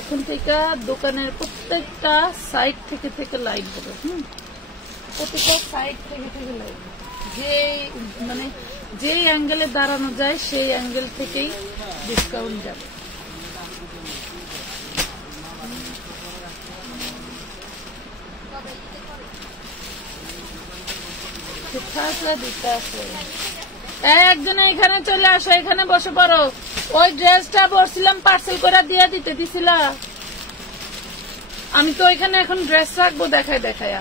এখন থেকে দোকানের প্রত্যেকটা সাইড থেকে থেকে লাইট হবে। প্রত্যেকটা সাইড থেকে থেকে লাইট, যে মানে যেই অ্যাঙ্গেলে দাঁড়ানো যায় সেই অ্যাঙ্গেল থেকেই ডিসকাউন্ট যাবে। একজন এখানে চলে আসো, এখানে বসে পড়ো। ওই ড্রেসটা বলছিলাম পার্সেল করে দিয়ে দিতে দিছিলা, আমি তো এখানে এখন ড্রেস রাখবো দেখায় দেখায়।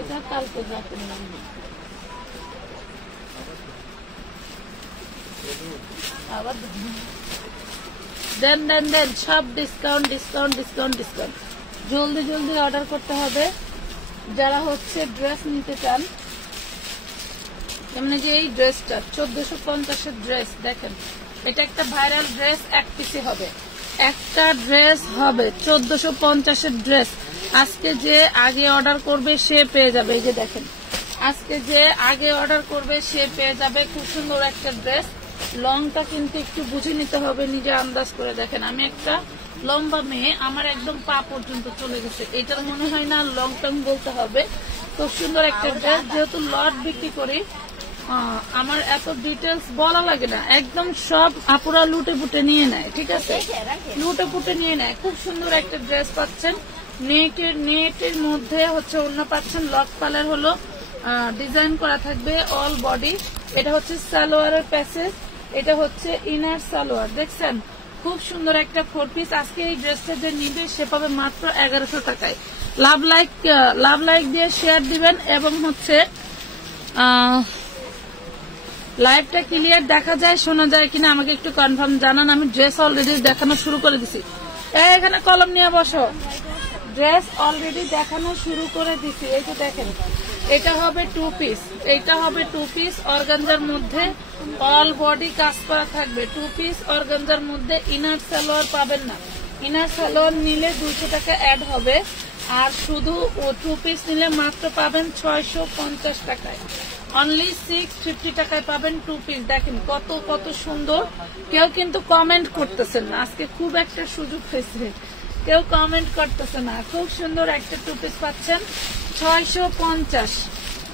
এটা কালকে রাতে আবার দেন দেন দেন, সব ডিসকাউন্ট ডিসকাউন্ট ডিসকাউন্ট ডিসকাউন্ট। জলদি জলদি অর্ডার করতে হবে যারা হচ্ছে ড্রেস নিতে চান। মানে যে এই ড্রেসটা 1450-এর ড্রেস, দেখেন এটা একটা ভাইরাল ড্রেস, এক পিসে হবে, একটা ড্রেস হবে 1450-এর ড্রেস। আজকে যে আগে অর্ডার করবে সে পেয়ে যাবে। এই যে দেখেন, আজকে যে আগে অর্ডার করবে সে পেয়ে যাবে খুব সুন্দর একটা ড্রেস। লংটা কিন্তু একটু বুঝে নিতে হবে, নিজে আন্দাজ করে। দেখেন আমি একটা লম্বা মেয়ে, আমার একদম পা পর্যন্ত চলে গেছে, এটার মনে হয় না লং টার্ম বলতে হবে। খুব সুন্দর একটা ড্রেস, যেহেতু লট বিক্রি করি আমার এত ডিটেলস বলা লাগে না, একদম সব আপুরা লুটে পুটে নিয়ে নেয়, ঠিক আছে, লুটে পুটে নিয়ে নেয়। খুব সুন্দর একটা ড্রেস পাচ্ছেন, নেটের মধ্যে হচ্ছে অন্য পাচ্ছেন, লক কালার হলো ডিজাইন করা থাকবে অল বডি। এটা হচ্ছে সালোয়ারের প্যাসেজ, এটা হচ্ছে ইনার সালোয়ার। দেখছেন খুব সুন্দর একটা 4 পিস। আজকে এই ড্রেসটা যে নিবে সে পাবে মাত্র 1100 টাকায়। লাভ লাইক দিয়ে শেয়ার দিবেন এবং হচ্ছে লাইভটা ক্লিয়ার দেখা যায় শোনা যায় কিনা আমাকে একটু কনফার্ম জানান। আমি ড্রেস অলরেডি দেখানো শুরু করে দিছি। এখানে কলম নিয়ে বসো, ড্রেস অলরেডি দেখানো শুরু করে দিছি। এই যে দেখেন এটা হবে 2 পিস, এইটা হবে 2 পিস অর্গানজার মধ্যে, অল বডি কাজ করা থাকবে। 2 পিস অর্গানজার মধ্যে ইনার সালোয়ার পাবেন না, ইনার সালোয়ার নিলে 200 টাকা অ্যাড হবে। আর শুধু 2 পিস নিলে মাত্র পাবেন 650 টাকায়, অনলি 650 টাকায় পাবেন 2 পিস। দেখেন কত কত সুন্দর। কেউ কিন্তু কমেন্ট করতেছেন না, আজকে খুব একটা সুযোগ হয়েছে, কেউ কমেন্ট করতেছে না। খুব সুন্দর একটা 2 পিস পাচ্ছেন 650।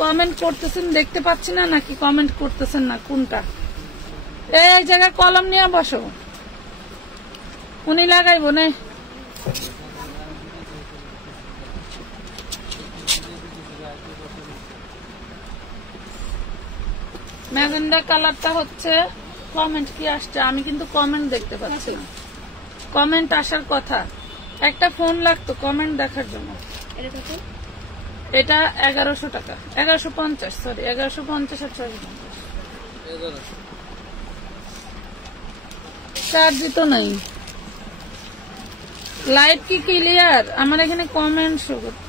কমেন্ট করতেছেন দেখতে পাচ্ছি না, নাকি কমেন্ট করতেছেন না কোনটা? এই জায়গায় কলম নিয়ে বসো, উনি লাগাইব না। ম্যাজেন্ডা কালারটা হচ্ছে, কমেন্ট কি আসছে আমি কিন্তু কমেন্ট দেখতে পাচ্ছি না। কমেন্ট আসার কথা, একটা ফোন লাগতো কমেন্ট দেখার জন্য। এটা 1100 টাকা, 1150, সরি 1150 আর 650 চার্জ তো নাই। লাইভ কি ক্লিয়ার? আমার এখানে কমেন্ট শো করতে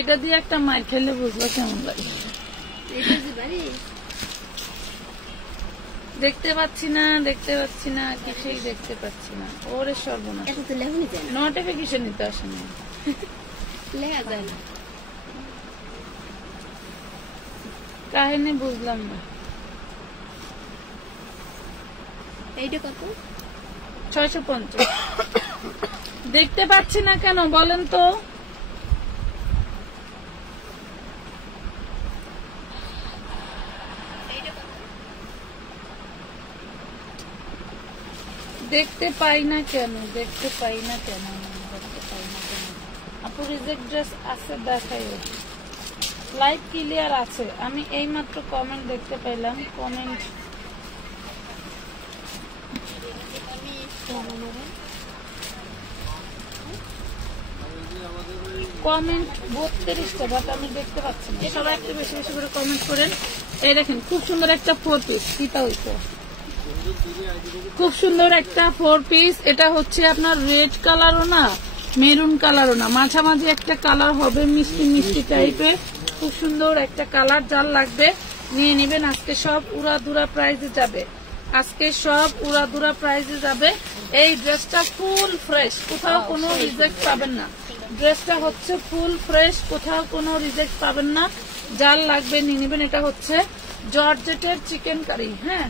এটা দিয়ে একটা মার খেলে বুঝলো কেমন লাগে। দেখতে পাচ্ছি না, দেখতে পাচ্ছি না, কিছুই দেখতে পাচ্ছি না। ওরে সর্বনাশ, নোটিফিকেশন নিতে আসে না, কাহিনী বুঝলাম না। এইটা কত? 650। দেখতে পাচ্ছি না কেন বলেন তো? দেখতে পাই না কেন, দেখতে পাই না কেন, দেখতে পাই না কেন? আপু রিজেক্ট ড্রেস আছে দেখাই, লাইভ ক্লিয়ার আছে। আমি এই মাত্র কমেন্ট দেখতে পেলাম, কমেন্ট কমেন্ট 32টা, বাট আমি দেখতে পাচ্ছি না। সবাই একটু বেশি বেশি করে কমেন্ট করেন। এই দেখেন খুব সুন্দর একটা 4 পিস, কিটা হইতো খুব সুন্দর একটা 4 পিস। এটা হচ্ছে আপনার রেড কালারও না মেরুন কালারও না, মাঝামাঝি একটা কালার হবে, মিষ্টি মিষ্টি টাইপের। খুব সুন্দর একটা কালার, যার লাগবে নিয়ে নেবেন। আজকে সব উড়াধুরা প্রাইজে যাবে, আজকে সব উড়াধুরা প্রাইজে যাবে। এই ড্রেসটা ফুল ফ্রেশ, কোথাও কোনো রিজেক্ট পাবেন না। ড্রেসটা হচ্ছে ফুল ফ্রেশ, কোথাও কোনো রিজেক্ট পাবেন না। যার লাগবে নিয়ে নেবেন। এটা হচ্ছে জর্জেটের চিকেন কারি, হ্যাঁ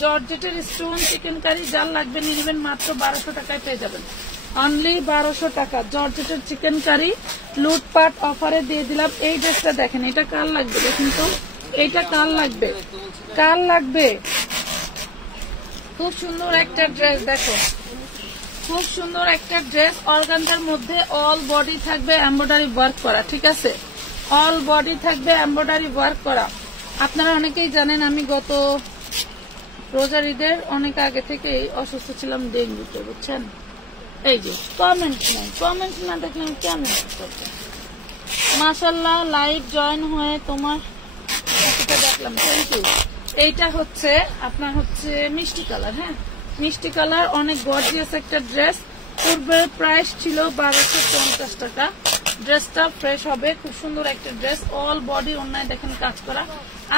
জর্জেটের স্টোন চিকেন কারি। যার লাগবে নিয়ে নেবেন, মাত্র 1200 টাকায় পেয়ে যাবেন। অনলি 1200 টাকা জর্জেটের চিকেন কারি লুটপাট অফারে দিয়ে দিলাম। এই ড্রেসটা দেখেন, এটা কার লাগবে দেখুন তো, এইটা কার লাগবে, কার লাগবে? খুব সুন্দর একটা ড্রেস, দেখো খুব সুন্দর একটা ড্রেস। অর্গানজার মধ্যে অল বডি থাকবে এমব্রয়ডারি ওয়ার্ক করা, ঠিক আছে, অল বডি থাকবে এমব্রয়ডারি ওয়ার্ক করা। আপনারা অনেকেই জানেন আমি গত রোজার ঈদের অনেক আগে থেকেই অসুস্থ ছিলাম ডেঙ্গুতে, বুঝছেন। এই যে কমেন্ট নাই, কমেন্ট না দেখলে আমি কেমন করবো। মাশাআল্লাহ লাইভ জয়েন হয়ে তোমার দেখলাম, থ্যাংক ইউ। এইটা হচ্ছে আপনার হচ্ছে মিষ্টি কালার, হ্যাঁ মিষ্টি কালার, অনেক গর্জিয়াস একটা ড্রেস। পূর্বের প্রাইস ছিল 1250 টাকা। ড্রেসটা ফ্রেশ হবে, খুব সুন্দর একটা ড্রেস, অল বডি অন্যায় দেখেন কাজ করা।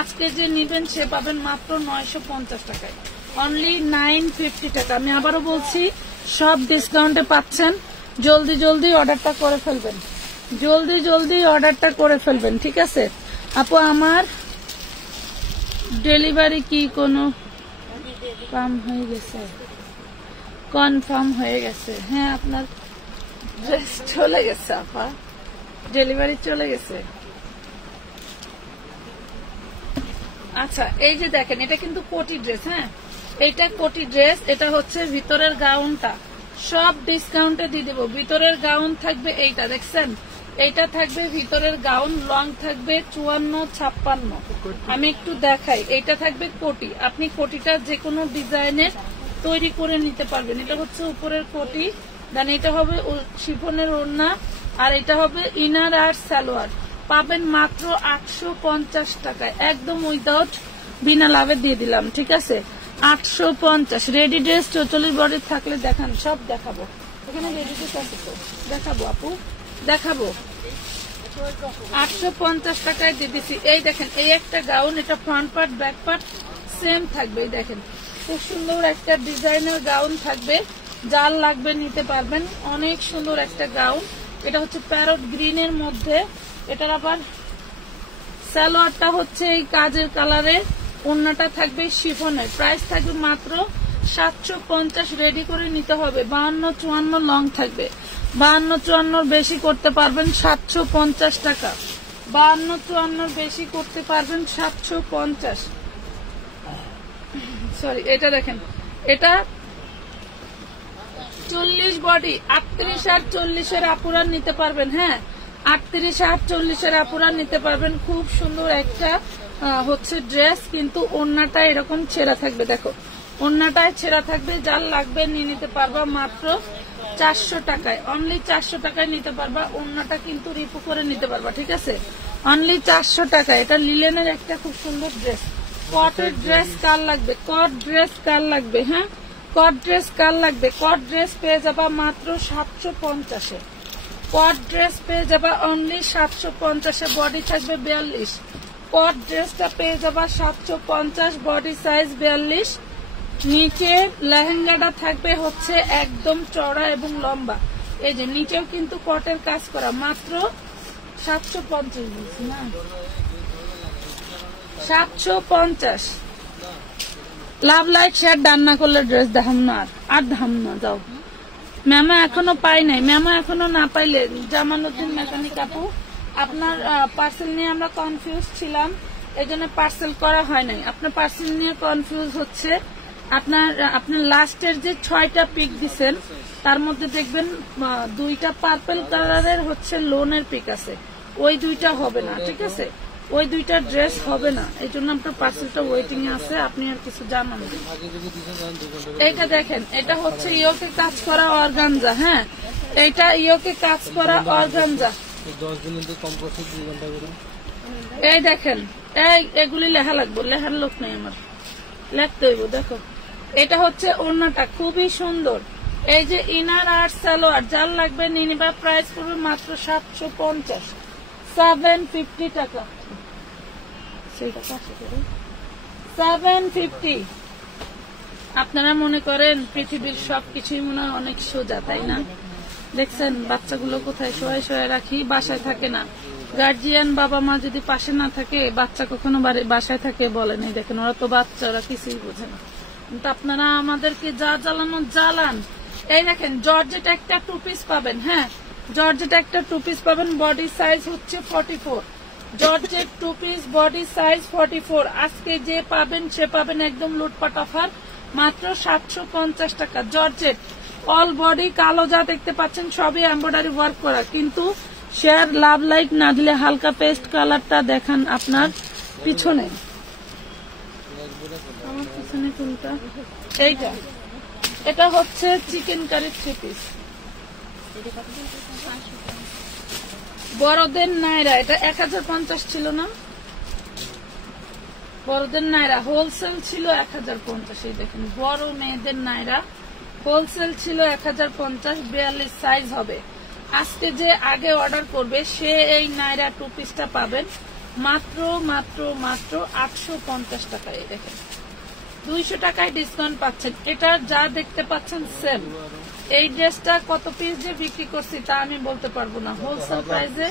আজকে যে নিবেন সে পাবেন মাত্র 950 টাকায়, অনলি 950 টাকা। আমি আবারও বলছি সব ডিসকাউন্টে পাচ্ছেন, জলদি জলদি অর্ডারটা করে ফেলবেন, জলদি জলদি অর্ডারটা করে ফেলবেন, ঠিক আছে। আপু আমার ডেলিভারি কি কোনো কম হয়ে গেছে? কনফার্ম হয়ে গেছে, হ্যাঁ আপনার ড্রেস চলে গেছে আপা, ডেলিভারি চলে গেছে। আচ্ছা এই যে দেখেন, এটা কিন্তু কোটি ড্রেস, হ্যাঁ এইটা কোটি ড্রেস। এটা হচ্ছে ভিতরের গাউনটা সব ডিসকাউন্টে দিয়ে দেবো। ভিতরের গাউন থাকবে এইটা, দেখছেন এইটা থাকবে ভিতরের গাউন, লং থাকবে 54-56। আমি একটু দেখাই, এইটা থাকবে কোটি। আপনি কোটিটা যে কোনো ডিজাইনের তৈরি করে নিতে পারবেন। এটা হচ্ছে উপরের কোটি, দেন এটা হবে শিফনের ওড়না, আর এটা হবে ইনার আর সালোয়ার। পাবেন মাত্র 850 টাকায়, একদম উইদাউট বিনা লাভে দিয়ে দিলাম, ঠিক আছে 850। রেডি ড্রেস 44 বডি থাকলে দেখান, সব দেখাবো। এখানে রেডি ড্রেস আছে তো, দেখাবো আপু, দেখাবো। 850 টাকায় দিয়ে দিচ্ছি। এই দেখেন এই একটা গাউন, এটা front part back part same থাকবে। এই দেখেন খুব সুন্দর একটা ডিজাইনার গাউন থাকবে, যার লাগবে নিতে পারবেন। অনেক সুন্দর একটা গাউন, এটা হচ্ছে প্যারট গ্রিনের মধ্যে। এটার আবার সালোয়ারটা হচ্ছে এই কাজের কালারের, ওড়নাটা থাকবে শিফনের। প্রাইস থাকবে মাত্র 750। রেডি করে নিতে হবে। 52-54 লং থাকবে, 52-54 বেশি করতে পারবেন 750 টাকা, 52-54 বেশি করতে পারবেন 750। সরি এটা দেখেন, এটা 40 বডি 38 আর 40-এর আপুরা নিতে পারবেন, হ্যাঁ 38 আর 40-এর আপুরা নিতে পারবেন। খুব সুন্দর একটা হচ্ছে ড্রেস, কিন্তু ওড়নাটা এরকম ছেঁড়া থাকবে, দেখো ওড়নাটায় ছেঁড়া থাকবে। যার লাগবে নিয়ে নিতে পারবা মাত্র 400 টাকায়, অনলি 400 টাকায় নিতে পারবা। ওড়নাটা কিন্তু রিপু করে নিতে পারবা, ঠিক আছে অনলি 400 টাকা। এটা লিলেনের একটা খুব সুন্দর ড্রেস। কটের ড্রেস কার লাগবে, কট ড্রেস কার লাগবে, হ্যাঁ কট ড্রেস কার লাগবে? কট ড্রেস পেয়ে যাবা মাত্র 750-এ, কট ড্রেস পেয়ে যাবা অনলি 750-এ। বডি থাকবে 42, কট ড্রেসটা পেয়ে যাবা 750, বডি সাইজ 42। নিচে লেহেঙ্গাটা থাকবে হচ্ছে একদম চড়া এবং লম্বা। এই যে নিচেও কিন্তু কটের কাজ করা, মাত্র 750 বলছি না, 750। লাভ লাইট শেয়ার ডান না করলে ড্রেস দেখাম না, আর ধাম না যাও। ম্যামা এখনো পাই নাই, ম্যামা এখনো না পাইলে জামালউদ্দিন মেকানিক আপু আপনার পার্সেল নিয়ে আমরা কনফিউজ ছিলাম, এই জন্য পার্সেল করা হয় নাই। আপনার পার্সেল নিয়ে কনফিউজ হচ্ছে, আপনার লাস্টের যে 6টা পিক দিচ্ছেন তার মধ্যে দেখবেন 2টা পার্পল কালারের হচ্ছে লোনের পিক আছে, ওই 2টা হবে না, ঠিক আছে ওই 2টা ড্রেস হবে না। এই জন্য আপনার পার্সেলটা ওয়েটিং এ আছে, আপনি আর কিছু জানান। এইটা দেখেন, এটা হচ্ছে ইয়োকে কাজ করা অর্গানজা, হ্যাঁ এইটা ইয়োকে কাজ করা অর্গানজা। এই দেখেন, এগুলি লেখা লাগবো, লেখার লোক নেই আমার, লিখতে হইব। দেখো এটা হচ্ছে ওড়নাটা খুবই সুন্দর। এই যে ইনার আর সালোয়ার যার লাগবে নিয়ে নিবা। প্রাইস পড়বে মাত্র 750, 750 টাকা, 750। আপনারা মনে করেন পৃথিবীর সবকিছুই মনে হয় অনেক সোজা, তাই না? দেখছেন বাচ্চাগুলো কোথায় শোয়ে শোয়ে রাখি, বাসায় থাকে না। গার্জিয়ান বাবা মা যদি পাশে না থাকে, বাচ্চা কখনো বাসায় থাকে বলেন? এই দেখেন ওরা তো বাচ্চা, ওরা কিছুই বোঝে না। কিন্তু আপনারা আমাদেরকে যা জ্বালানো জ্বালান। এই দেখেন জর্জেট একটা 2 পিস পাবেন। হ্যাঁ, জর্জেট একটা 2 পিস পাবেন। বডি সাইজ হচ্ছে 44। Georgette 2 piece body size 44। আজকে যে পাবেন সে পাবেন একদম লুটপাট অফার, মাত্র 750 টাকা। জর্জেট অল বডি কালো যা দেখতে পাচ্ছেন সবই এমব্রয়ডারি ওয়ার্ক করা। কিন্তু শেয়ার লাভ লাইক না দিলে হালকা পেস্ট কালারটা দেখান আপনার পিছনে, আমার পিছনে কোনটা? এইটা, এটা হচ্ছে চিকেন কারি 3 পিস। বড়দের নাইরা এটা 1050 ছিল না? বড়দের নাইরা হোলসেল ছিল 1050। এই দেখেন বড় মেয়েদের নাইরা হোলসেল ছিল 1050, 42 সাইজ হবে। আজকে যে আগে অর্ডার করবে সে এই নাইরা 2 পিসটা পাবেন মাত্র মাত্র মাত্র 850 টাকা। এই দেখেন 200 টাকায় ডিসকাউন্ট পাচ্ছেন। এটা যা দেখতে পাচ্ছেন সেম। এই ড্রেসটা কত পিস যে বিক্রি করছি তা আমি বলতে পারবো না। হোলসেল প্রাইসে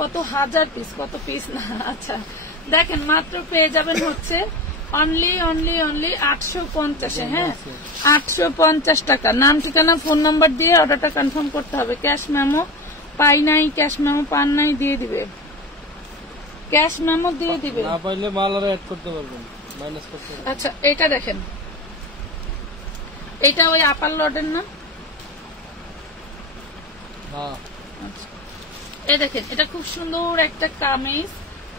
কত হাজার পিস, কত পিস না। আচ্ছা দেখেন মাত্র পেয়ে যাবেন হচ্ছে অনলি 850। হ্যাঁ, 850 টাকা। নাম ঠিকানা ফোন নাম্বার দিয়ে অর্ডারটা কনফার্ম করতে হবে। ক্যাশ মেমো পাই নাই, ক্যাশ মেমো পান নাই, দিয়ে দিবে। ক্যাশ মেমো দিয়ে দিবে, না পাইলে মাল আর অ্যাড করতে পারবেন, মাইনাস করতে পারবেন। আচ্ছা এটা দেখেন, এটা ওই আপার লটের না? হ্যাঁ। আচ্ছা এই দেখেন এটা খুব সুন্দর একটা কামিজ,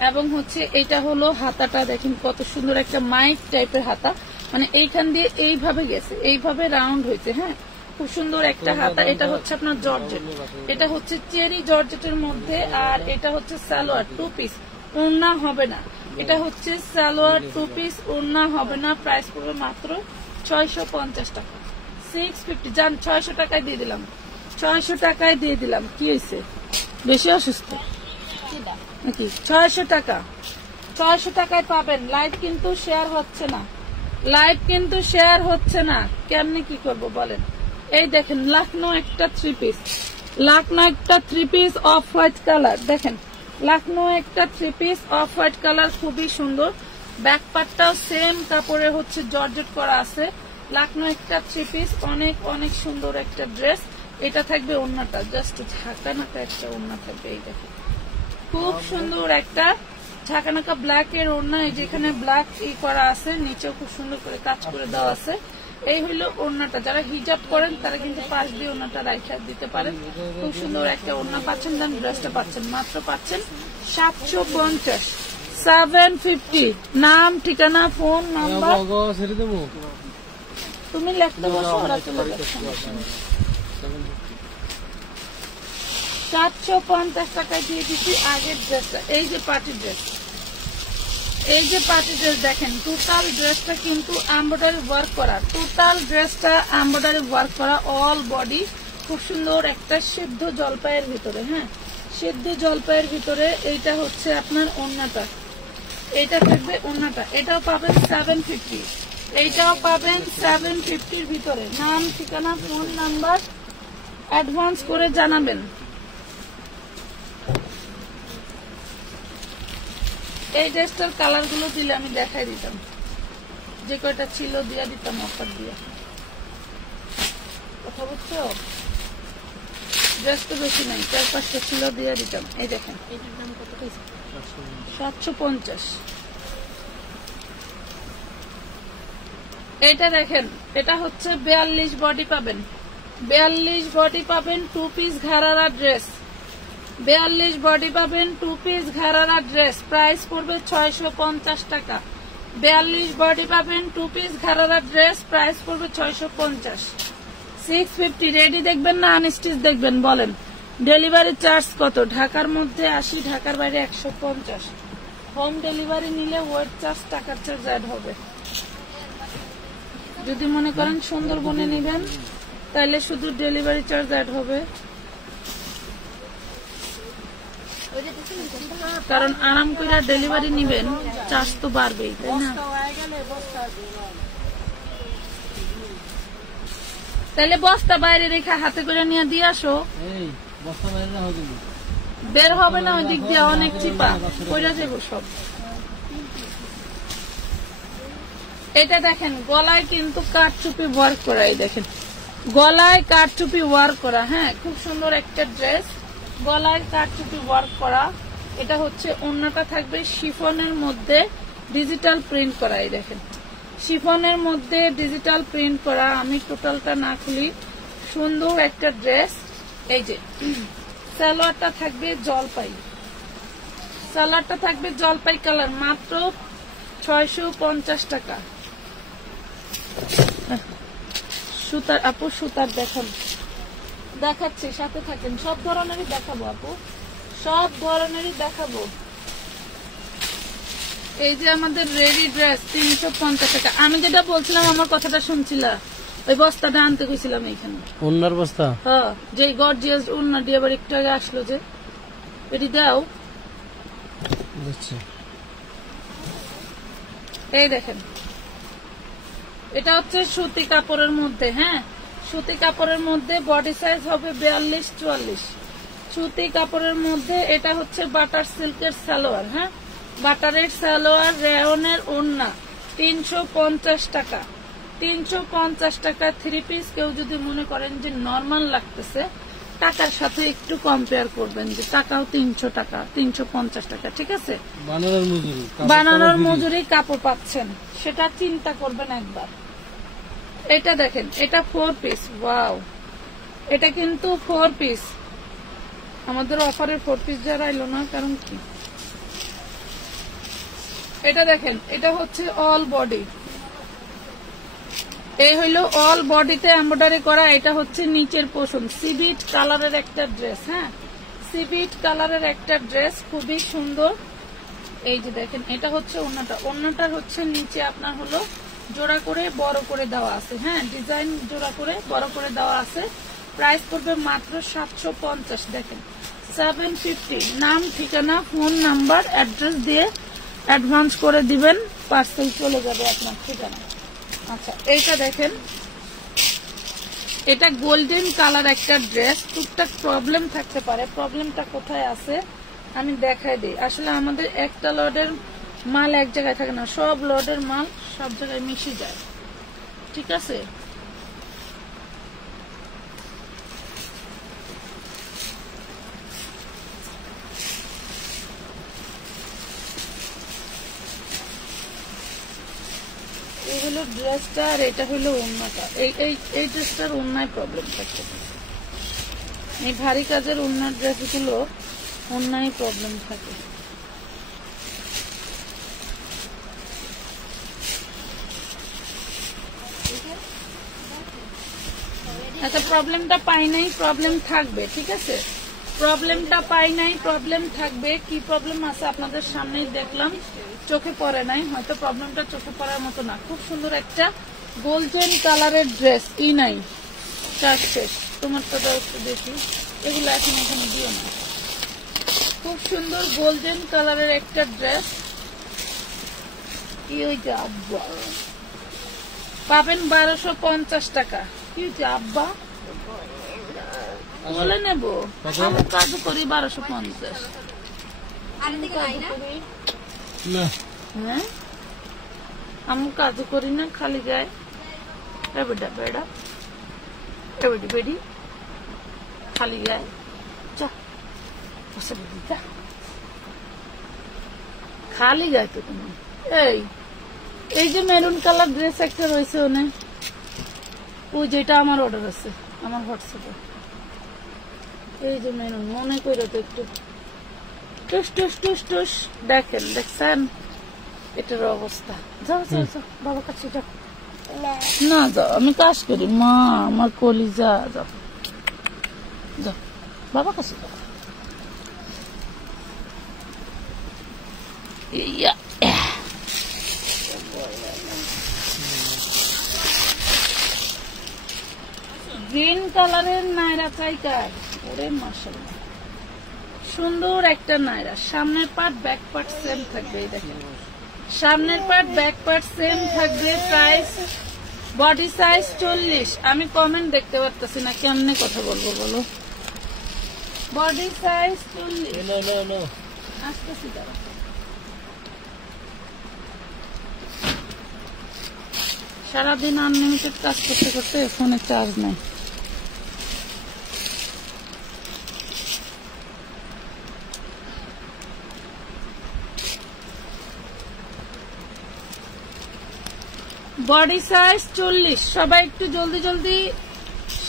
এবং হচ্ছে এটা হলো হাতাটা দেখেন কত সুন্দর একটা মাইক টাইপের হাতা, মানে এইখান দিয়ে এইভাবে গেছে, এইভাবে রাউন্ড হয়েছে। হ্যাঁ, খুব সুন্দর একটা হাতা। এটা হচ্ছে আপনার জর্জেট, এটা হচ্ছে চেরি জর্জেটের মধ্যে, আর এটা হচ্ছে সালোয়ার 2 পিস, ওড়না হবে না। এটা হচ্ছে সালোয়ার 2 পিস, ওড়না হবে না। প্রাইস পড়বে মাত্র 650 টাকা, 650। জান 600 টাকায় দিয়ে দিলাম, 600 টাকায় দিয়ে দিলাম। কি হয়েছে, বেশি অসুস্থ নাকি? 600 টাকা, 600 টাকায় পাবেন। লাইভ কিন্তু শেয়ার হচ্ছে না, লাইভ কিন্তু শেয়ার হচ্ছে না। কেমনে কি করব বলেন? এই দেখেন লাখনো একটা 3 পিস, লাখনো একটা 3 পিস অফ হোয়াইট কালার। দেখেন লাখনো একটা 3 পিস অফ হোয়াইট কালার, খুবই সুন্দর। ব্যাক পার্টটাও সেম কাপড়ে হচ্ছে জর্জেট করা আছে। লাখনো একটা 3 পিস, অনেক অনেক সুন্দর একটা ড্রেস। এটা থাকবে ওড়নাটা, জাস্ট ঝাঁকানাকা একটা ওড়না থাকবে। এই দেখেন খুব সুন্দর একটা ঝাঁকানাকা ব্ল্যাক এর ওড়না। এই যেখানে ব্ল্যাক করা আছে, নিচেও খুব সুন্দর করে কাজ করে দেওয়া আছে। এই হইলো ওড়নাটা। যারা হিজাব করেন তারা কিন্তু পাশ দিয়ে ওড়নাটা রাইখা দিতে পারেন। খুব সুন্দর একটা ওড়না পাচ্ছেন, দেন ড্রেসটা পাচ্ছেন মাত্র পাচ্ছেন 750, 750। নাম ঠিকানা ফোন নাম্বার তুমি লিখতে বসো, ওরা চলে যাচ্ছে। 750 টাকায় দিয়ে দিচ্ছি আগের ড্রেসটা। এই যে পার্টি ড্রেস, এই যে পার্টি ড্রেস দেখেন, টোটাল ড্রেসটা কিন্তু এমব্রয়ডারি ওয়ার্ক করা, টোটাল ড্রেসটা এমব্রয়ডারি ওয়ার্ক করা, অল বডি। খুব সুন্দর একটা সিদ্ধ জলপাইয়ের ভিতরে। হ্যাঁ, সিদ্ধ জলপাইয়ের ভিতরে। এইটা হচ্ছে আপনার ওড়নাটা, এইটা থাকবে ওড়নাটা। এটাও পাবেন 750, এইটাও পাবেন 750-র ভিতরে। নাম ঠিকানা ফোন নাম্বার অ্যাডভান্স করে জানাবেন। এই ড্রেসটার কালার গুলো দিলে আমি দেখাই দিতাম, যে কয়টা ছিল দিয়ে দিতাম অফার দিয়ে। কথা বুঝছো? ড্রেস তো বেশি নাই, 4-5টা ছিল দিয়ে দিতাম। এই দেখেন 750। এটা দেখেন, এটা হচ্ছে 42 বডি পাবেন, 42 বডি পাবেন 2 পিস ঘাড়ারা ড্রেস, 42 বডি পাবেন 2 পিস ঘাড়ারা ড্রেস। প্রাইস পড়বে 650 টাকা। 42 বডি পাবেন 2 পিস ঘাড়ারা ড্রেস, প্রাইস পড়বে 650, 650। রেডি দেখবেন না আনস্টিচ দেখবেন বলেন? ডেলিভারি চার্জ কত? ঢাকার মধ্যে 80, ঢাকার বাইরে 150। হোম ডেলিভারি নিলে ওয়েট চার্জ, টাকার চার্জ অ্যাড হবে। যদি মনে করেন সুন্দরবনে নেবেন তাহলে শুধু ডেলিভারি চার্জ অ্যাড হবে, কারণ আরাম করে ডেলিভারি নিবেন চার্জ তো বাড়বেই, তাই না? তাহলে বস্তা বাইরে রেখে হাতে করে নিয়ে দিয়ে আসো। এই বস্তা বাইরে না হবে কিন্তু। বের হবে না ওই দিক দিয়ে, অনেক চিপা কইরা যাবো সব। এটা দেখেন গলায় কিন্তু কাঠচুপি ওয়ার্ক করা, এই দেখেন গলায় কাঠচুপি ওয়ার্ক করা। হ্যাঁ, খুব সুন্দর একটা ড্রেস, গলায় কাঠচুপি ওয়ার্ক করা। এটা হচ্ছে ওড়নাটা থাকবে শিফনের মধ্যে ডিজিটাল প্রিন্ট করা, এই দেখেন শিফনের মধ্যে ডিজিটাল প্রিন্ট করা। আমি টোটালটা না খুলি, সুন্দর একটা ড্রেস। এই যে সালোয়ারটা থাকবে জলপাই, সালোয়ারটা থাকবে জলপাই কালার, মাত্র 650 টাকা। সুতার আপু, সুতার দেখান, দেখাচ্ছি সাথে থাকেন, সব ধরনেরই দেখাবো আপু, সব ধরনেরই দেখাবো। এই যে আমাদের রেডি ড্রেস 350 টাকা। আমি যেটা বলছিলাম আমার কথাটা শুনছিলা, ওই বস্তাটা আনতে গেছিলাম এইখানে, ওন্নার বস্তা। হ্যাঁ, যে গর্জিয়াস ওন্না দিয়ে আবার একটু আগে আসলো, যে এটি দাও। এই দেখেন এটা হচ্ছে সুতি কাপড়ের মধ্যে। হ্যাঁ, সুতি কাপড়ের মধ্যে, বডি সাইজ হবে 42-44। সুতি কাপড়ের মধ্যে এটা হচ্ছে বাটার সিল্কের সালোয়ার। হ্যাঁ, বাটারের সালোয়ার, রেয়নের ওড়না, 350 টাকা। 350 টাকা থ্রি পিস। কেউ যদি মনে করেন যে নর্মাল লাগতেছে, টাকার সাথে একটু কম্পেয়ার করবেন, যে টাকাও 300 টাকা, 350 টাকা, ঠিক আছে? বানানোর মজুরি কাপড় পাচ্ছেন, সেটা চিন্তা করবেন একবার। এটা দেখেন, এটা 4 পিস। ওয়াও, এটা কিন্তু 4 পিস। আমাদের অফারের 4 পিস যারা এলো না, কারণ কি? এটা দেখেন, এটা হচ্ছে অল বডি, এই হইলো অল বডিতে এমব্রয়ডারি করা। এটা হচ্ছে নিচের পোর্শন, সিবিট কালারের একটা ড্রেস। হ্যাঁ, সিবিট কালারের একটা ড্রেস, খুবই সুন্দর। এই যে দেখেন, এটা হচ্ছে ওড়নাটা, ওড়নাটার হচ্ছে নিচে আপনার হলো জোড়া করে বড় করে দেওয়া আছে। হ্যাঁ, ডিজাইন জোড়া করে বড় করে দেওয়া আছে। প্রাইস পড়বে মাত্র 750। দেখেন 750। নাম, ঠিকানা, ফোন নাম্বার, অ্যাড্রেস দিয়ে অ্যাডভান্স করে দিবেন, পার্সেল চলে যাবে আপনার ঠিকানা। আচ্ছা, এইটা দেখেন, এটা গোল্ডেন কালার একটা ড্রেস। টুকটাক প্রবলেম থাকতে পারে, প্রবলেমটা কোথায় আছে আমি দেখাই দিই। আসলে আমাদের একটা লটের মাল এক জায়গায় থাকে না, সব লটের মাল সব জায়গায় মিশে যায়, ঠিক আছে? এই হলো ড্রেসটা, আর এটা হলো ওড়নাটা। এই ড্রেসটার ওড়নায় প্রবলেম থাকতে পারে, এই ভারী কাজের ওড়নার ড্রেসগুলো ওড়নায় প্রবলেম থাকে। আচ্ছা, প্রবলেমটা পাই নাই, প্রবলেম থাকবে, ঠিক আছে? প্রবলেমটা পাই নাই, প্রবলেম থাকবে। কি প্রবলেম আছে আপনাদের সামনেই দেখলাম, চোখে পড়ে নাই, হয়তো প্রবলেমটা চোখে পড়ার মতো না। খুব সুন্দর একটা গোল্ডেন কালারের ড্রেস, ই নাই, চার শেষ। তোমারটা দাও একটু দেখি, এগুলো এখন এখানে দিও না। খুব সুন্দর গোল্ডেন কালারের একটা ড্রেস, কি হয়েছে আব্বা, পাবেন 1250 টাকা। কি হয়েছে আব্বা, বলে নেবো, আমি কাজু করি 1250। হ্যাঁ, আমি কাজু করি না, খালি গায়ে। বেটা বেড়া, এবেডি বেডি, খালি গায়ে, খালি গায়ে তো তুমি। এই যে মেরুন কালার ড্রেস একটা রয়েছে, ওনে ওই যেটা আমার অর্ডার আছে আমার হোয়াটসঅ্যাপে, এই যে মেরুন, মনে করে তো একটু টুস টুস টুস টুস। দেখেন, দেখছেন এটার অবস্থা। যাও যাও যাও, বাবা কাছে যাও না, যাও, আমি কাজ করি। মা আমার কলিজা, যাও যাও, বাবা কাছে যাও। গ্রিন কালারের নায়রা চাইকার, ওরে মাশাআল্লাহ সুন্দর একটা নায়রা। সামনের পার্ট ব্যাক পার্ট সেম থাকবে, এই দেখেন সামনের পার্ট ব্যাক পার্ট সেম থাকবে। Price body size 40। আমি কমেন্ট দেখতে পারতেছি না, কেমনে কথা বলবো বলো। Body size 40। আসতেছি দাঁড়া। সারাদিন আনলিমিটেড কাজ করতে করতে ফোনে চার্জ নাই। Body size 40। সবাই একটু জলদি জলদি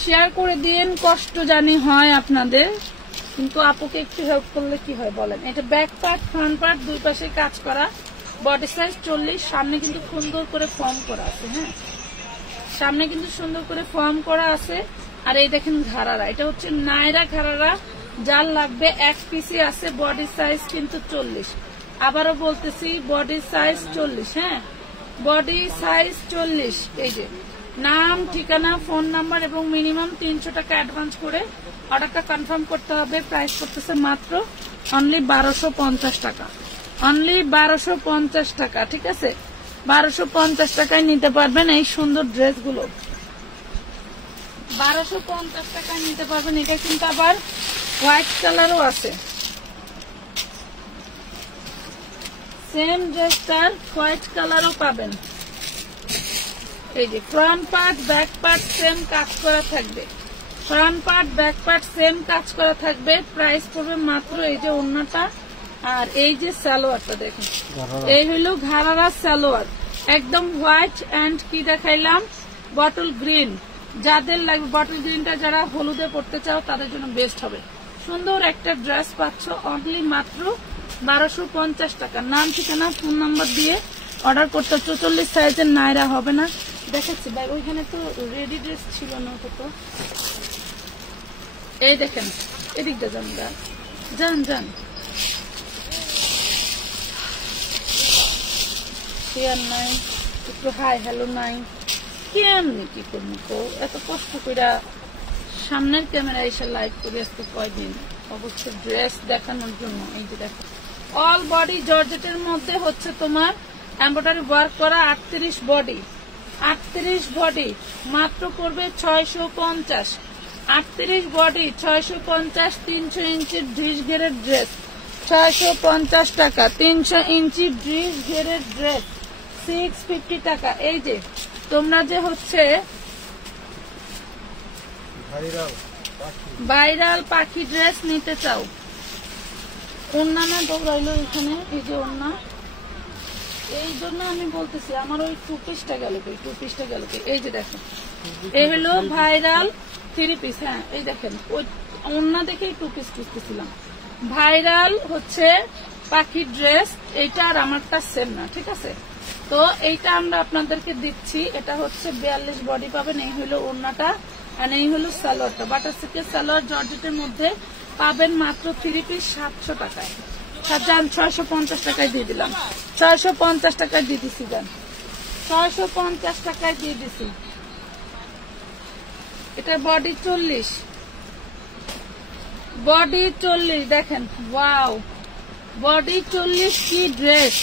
শেয়ার করে দিন, কষ্ট জানি হয় আপনাদের, কিন্তু আপুকে একটু হেল্প করলে কি হয় বলেন। এটা ব্যাক পার্ট ফ্রন্ট পার্ট দুই পাশে কাজ করা। Body size 40। সামনে কিন্তু সুন্দর করে ফর্ম করা আছে, হ্যাঁ সামনে কিন্তু সুন্দর করে ফর্ম করা আছে। আর এই দেখেন ঘাড়ারা, এটা হচ্ছে নায়রা ঘাড়ারা, যার লাগবে এক পিসি আছে। বডি সাইজ কিন্তু 40। আবারও বলতেছি বডি সাইজ 40, হ্যাঁ বডি সাইজ 40। এই যে নাম, ঠিকানা, ফোন নাম্বার এবং মিনিমাম 300 টাকা অ্যাডভান্স করে অর্ডারটা কনফার্ম করতে হবে। প্রাইস করতেছে মাত্র অনলি 1250 টাকা, অনলি 1250 টাকা, ঠিক আছে 1250 টাকায় নিতে পারবেন এই সুন্দর ড্রেসগুলো, 1250 টাকায় নিতে পারবেন। এটা কিন্তু আবার হোয়াইট কালারও আছে, সেম ড্রেসটার হোয়াইট কালারও পাবেন। এই যে front part back part same কাজ করা থাকবে, front part back part same কাজ করা থাকবে। প্রাইস পড়বে মাত্র, এই যে ওড়নাটা আর এই যে সালোয়ারটা দেখুন, এই হইল ঘাড়ারা সালোয়ার, একদম হোয়াইট অ্যান্ড কি দেখাইলাম বটল গ্রিন। যাদের লাগবে বটল গ্রিনটা, যারা হলুদে পড়তে চাও তাদের জন্য বেস্ট হবে। সুন্দর একটা ড্রেস পাচ্ছ অনলি মাত্র 1250 টাকা। নাম, ঠিকানা, ফোন নাম্বার দিয়ে অর্ডার করতে। 44 সাইজের নায়রা হবে না, দেখাচ্ছি ভাই ওইখানে তো রেডি ড্রেস ছিল না তো। এই দেখেন এদিকটা যান, যান যান শেয়ার নাই, একটু হাই হ্যালো নাই, কেমনি কি করবো তো এত কষ্ট করে সামনের ক্যামেরা এসে লাইভ করে আসতে কয়দিন, অবশ্য ড্রেস দেখানোর জন্য। এই যে দেখো অল বডি জর্জেটের মধ্যে হচ্ছে তোমার এমব্রয়ডারি ওয়ার্ক করা। 38 বডি, 38 বডি মাত্র করবে 650। 38 বডি 650, 300 ইঞ্চির ব্রিজ ঘেরের ড্রেস 650 টাকা, 300 ইঞ্চি ব্রিজ ঘেরের ড্রেস 650 টাকা। এই যে তোমরা যে হচ্ছে ভাইরাল পাখি ড্রেস নিতে চাও, ওন্না না দৌড়াইলো এখানে, এই যে ওন্না, এই জন্য আমি বলতেছি আমার ওই 2 পিসটা গেল, 2 পিসটা গেল। এই যে দেখো এই হলো ভাইরাল 3 পিস, হ্যাঁ এই দেখেন ওই ওন্না দেখেই 2 পিস খুঁজতেছিলাম। ভাইরাল হচ্ছে পাখি ড্রেস, এইটা আর আমারটা সেম না, ঠিক আছে। তো এইটা আমরা আপনাদেরকে দিচ্ছি, এটা হচ্ছে 42 বডি পাবেন। এই হলো ওন্নাটা আর এই হলো সালোয়ারটা, বাটার সিল্কের সালোয়ার জর্জেটের মধ্যে পাবেন মাত্র 3 পিস 700 টাকায়। যান 650 টাকায় দিয়ে দিলাম, 650 টাকায় দিয়ে দিচ্ছি, যান 650 টাকায় দিয়ে দিচ্ছি। এটা বডি 40, বডি 40 দেখেন, ওয়াও বডি 40 কি ড্রেস,